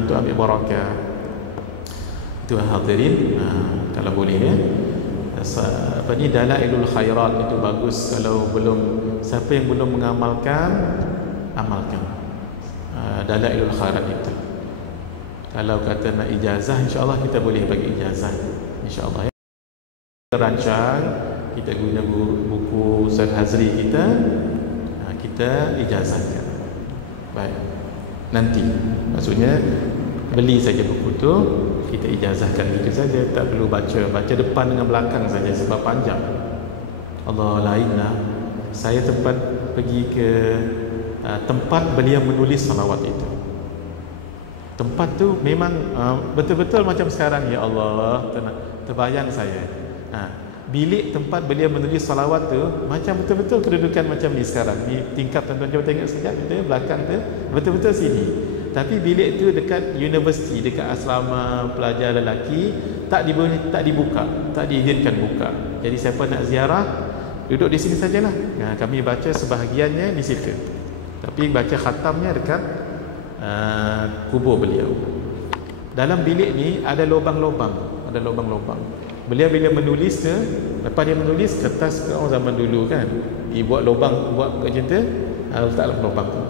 untuk ambil barakah. Itu hadirin, kalau boleh ya. Dalailul Khairat itu bagus. Kalau siapa yang belum mengamalkan, amalkan Dalailul Khairat itu. Kalau kata nak ijazah, insya-Allah kita boleh bagi ijazah, insya-Allah ya. Kita rancang kita guna buku Ustaz Hazri kita, kita ijazahkan. Baik, nanti maksudnya beli saja buku tu, kita ijazahkan itu saja, tak perlu baca depan dengan belakang saja sebab panjang. Allah lainlah, saya tempat pergi ke tempat beliau menulis salawat itu. Tempat tu memang betul-betul macam sekarang, ya Allah, terbayang saya. Bilik tempat beliau menulis salawat tu macam betul-betul kedudukan macam ni sekarang. Ni tingkap tuan-tuan, cuba tengok sekejap tu, belakang tu betul-betul sini. Tapi bilik tu dekat universiti, dekat asrama pelajar lelaki, tak dibuka, tak diizinkan buka. Jadi siapa nak ziarah, duduk di sini sajalah. Kami baca sebahagiannya di situ. Tapi baca khatamnya dekat kubur beliau. Dalam bilik ni ada lubang-lubang, Beliau bila menulis tu, lepas dia menulis, kertas orang zaman dulu kan, dibuat lubang, buat macam tu, letak lubang tu.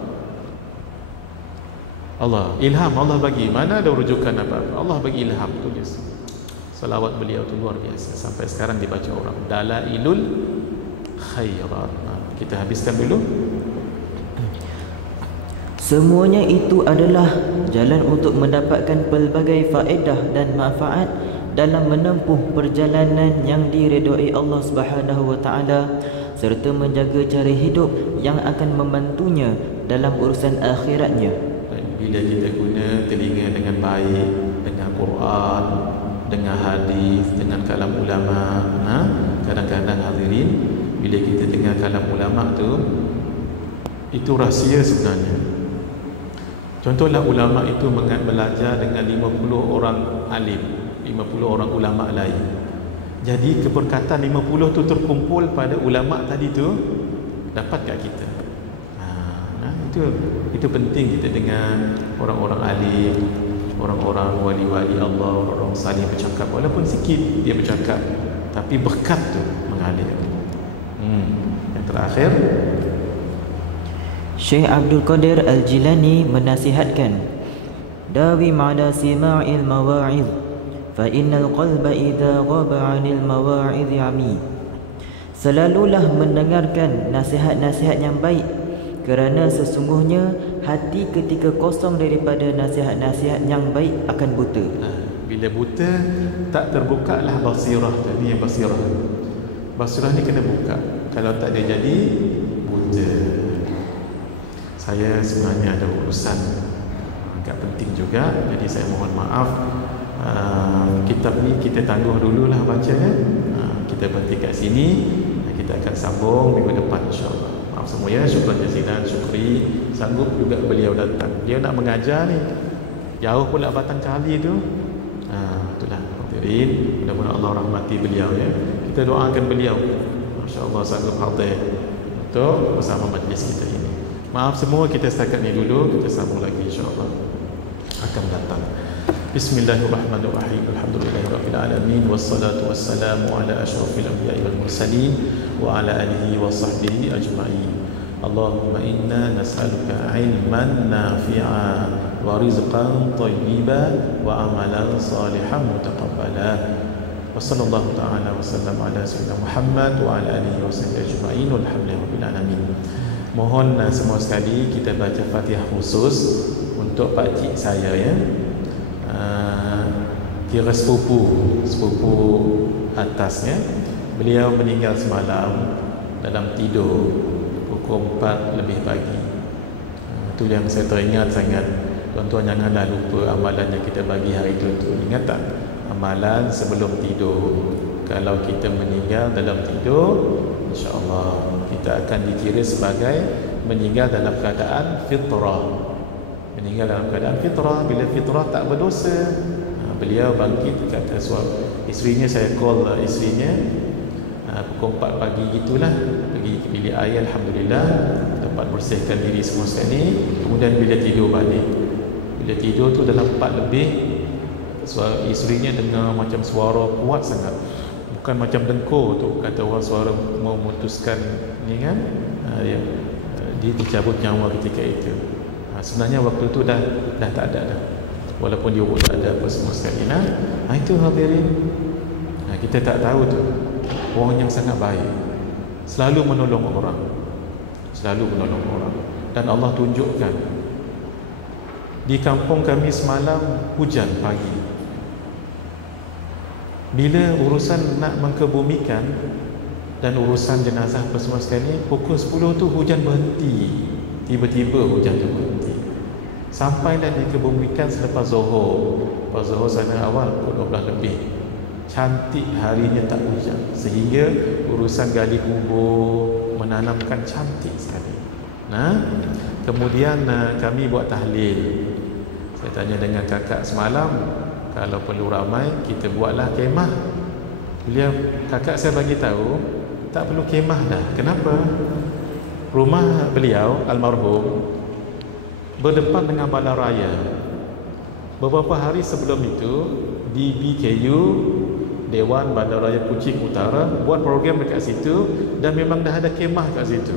Allah, ilham Allah bagi, mana ada rujukan apa-apa, Allah bagi ilham, tulis. Salawat beliau tu luar biasa, sampai sekarang dibaca orang. Dalailul khairat. Kita habiskan dulu. Semuanya itu adalah jalan untuk mendapatkan pelbagai faedah dan manfaat dalam menempuh perjalanan yang diredai Allah Subhanahu wa taala, serta menjaga cara hidup yang akan membantunya dalam urusan akhiratnya. Bila kita guna telinga dengan baik, dengan Quran, dengan hadis, dengan kalam ulama, kadang-kadang hadirin, bila kita dengar kalam ulama tu, itu rahsia sebenarnya. Contohlah ulama itu belajar dengan 50 orang alim, 50 orang ulama lain. Jadi keberkatan 50 tu terkumpul pada ulama tadi tu, dapat kat kita. Itu penting kita dengan orang-orang alim, orang-orang wali-wali Allah, orang salih bercakap, walaupun sikit dia bercakap, tapi berkat tu mengalir. Yang terakhir, Syekh Abdul Qadir Al-Jilani menasihatkan, dawim ala sima'il mawa'idh fa innal qalba idza ghaba 'anil mawa'idh 'ami. Selalulah mendengarkan nasihat-nasihat yang baik, kerana sesungguhnya hati ketika kosong daripada nasihat-nasihat yang baik akan buta. Bila buta, tak terbuka lah basirah. Jadi yang basirah ni kena buka. Kalau tak dia jadi buta. Saya sebenarnya ada urusan agak penting juga, jadi saya mohon maaf. Kitab ni kita tangguh dululah bacanya. Kita berhenti kat sini, kita akan sambung minggu depan insya-Allah. Maaf semua ya, syukur jazilan, syukri sanggup juga beliau datang. Dia nak mengajar ni, jauh pula Batang Kali tu. Itulah hadirin, mudah-mudahan Allah rahmati beliau ya. Kita doakan beliau, masya-Allah sanggup hadir untuk bersama majlis kita ini. Maaf semua, kita setakat ni dulu, kita sambung lagi insya-Allah akan datang. Bismillahirrahmanirrahim. Alhamdulillahirabbil alamin, wassalatu wassalamu ala asyrafil anbiya'i wal mursalin wa ala alihi wa sahbihi ajma'in. Allahumma inna nas'aluka ilman nafi'a wa rizqan thayyiban wa amalan salihan mutaqabbala. Wa sallallahu ta'ala wa sallam ala sayyidina Muhammad wa ala alihi wa sahbihi ajma'in. Walhamdulillahirabbil alamin. Mohon semua sekali kita baca Fatihah khusus untuk pak cik saya ya. Kira sepupu atasnya, beliau meninggal semalam dalam tidur pukul 4 lebih pagi. Itu yang saya teringat sangat. Tuan-tuan janganlah lupa amalan yang kita bagi hari itu. Ingat tak? Amalan sebelum tidur. Kalau kita meninggal dalam tidur, insya-Allah kita akan dikira sebagai meninggal dalam keadaan fitrah. Meninggal dalam keadaan fitrah. Bila fitrah tak berdosa, beliau bangkit, kata suami isterinya, saya call isterinya pukul 4 pagi gitulah, pergi ke bilik air, alhamdulillah dapat bersihkan diri semua sekali. Kemudian bila tidur balik, bila tidur tu dalam 4 lebih, isterinya dengar macam suara kuat sangat, bukan macam dengkur tu kata orang, suara mau memutuskan ni kan, dia dicabut nyawa ketika itu. Sebenarnya waktu tu dah tak ada dah, walaupun dia tak ada apa semua sekali. Itu hadirin, kita tak tahu tu. orang yang sangat baik, selalu menolong orang, dan Allah tunjukkan di kampung kami semalam hujan pagi. Bila urusan nak mengkebumikan dan urusan jenazah apa semua sekali, pukul 10 tu hujan berhenti. Tiba-tiba hujan tu berhenti. Sampailah dikebumikan selepas Zuhur. Lepas Zuhur sana awal pukul 12 lebih. Cantik harinya tak hujan, sehingga urusan gali kubur, menanamkan cantik sekali. Nah, kemudian kami buat tahlil. Saya tanya dengan kakak semalam, kalau perlu ramai kita buatlah kemah. Kakak saya bagi tahu tak perlu kemah dah. Kenapa? Rumah beliau almarhum berdepan dengan Balai Raya. Beberapa hari sebelum itu di BKU, Dewan Bandaraya Kuching Utara, buat program dekat situ, dan memang dah ada kemah kat situ.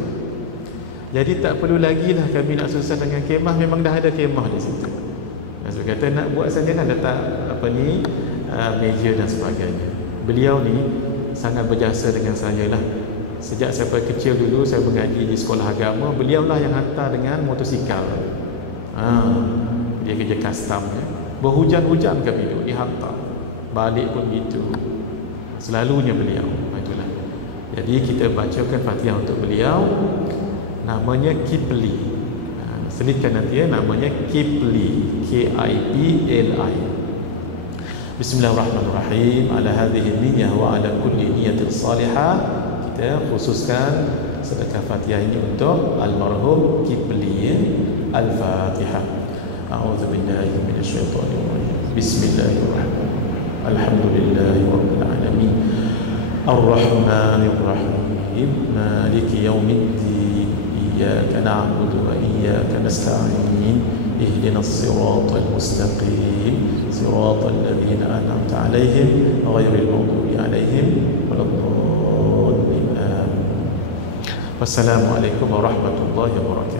Jadi tak perlu lagi lah kami nak susah dengan kemah, memang dah ada kemah di situ. Maksud kata nak buat saja nak letak meja dan sebagainya. Beliau ni sangat berjasa dengan saya lah. Sejak saya kecil dulu saya mengaji di sekolah agama, beliau lah yang hantar dengan motosikal. Dia kerja custom ya. Berhujan-hujan kami duduk dihantar, balik pun gitu, selalunya beliau. Itulah. Jadi kita bacakan Fatihah untuk beliau. Namanya Kipli. Selitkan nanti ya, namanya Kipli, K-I-P-L-I. Bismillahirrahmanirrahim. Ala hadhihi niyyah wa ala kulli niyatin salihah. Kita khususkan sedekah Fatihah ini untuk almarhum Kipli. Al-Fatihah. A'udzu billahi minasyaitonir rajim. Bismillahirrahmanirrahim. Alhamdulillahi rabbil alamin. Ar-Rahmanir Rahim. Maliki yaumiddin. Iyyaka na'budu wa iyyaka nasta'in. Ihdinas siratal mustaqim. Siratal ladzina an'amta 'alaihim ghairil maghdubi 'alaihim waladdallin. Wassalamualaikum warahmatullahi wabarakatuh.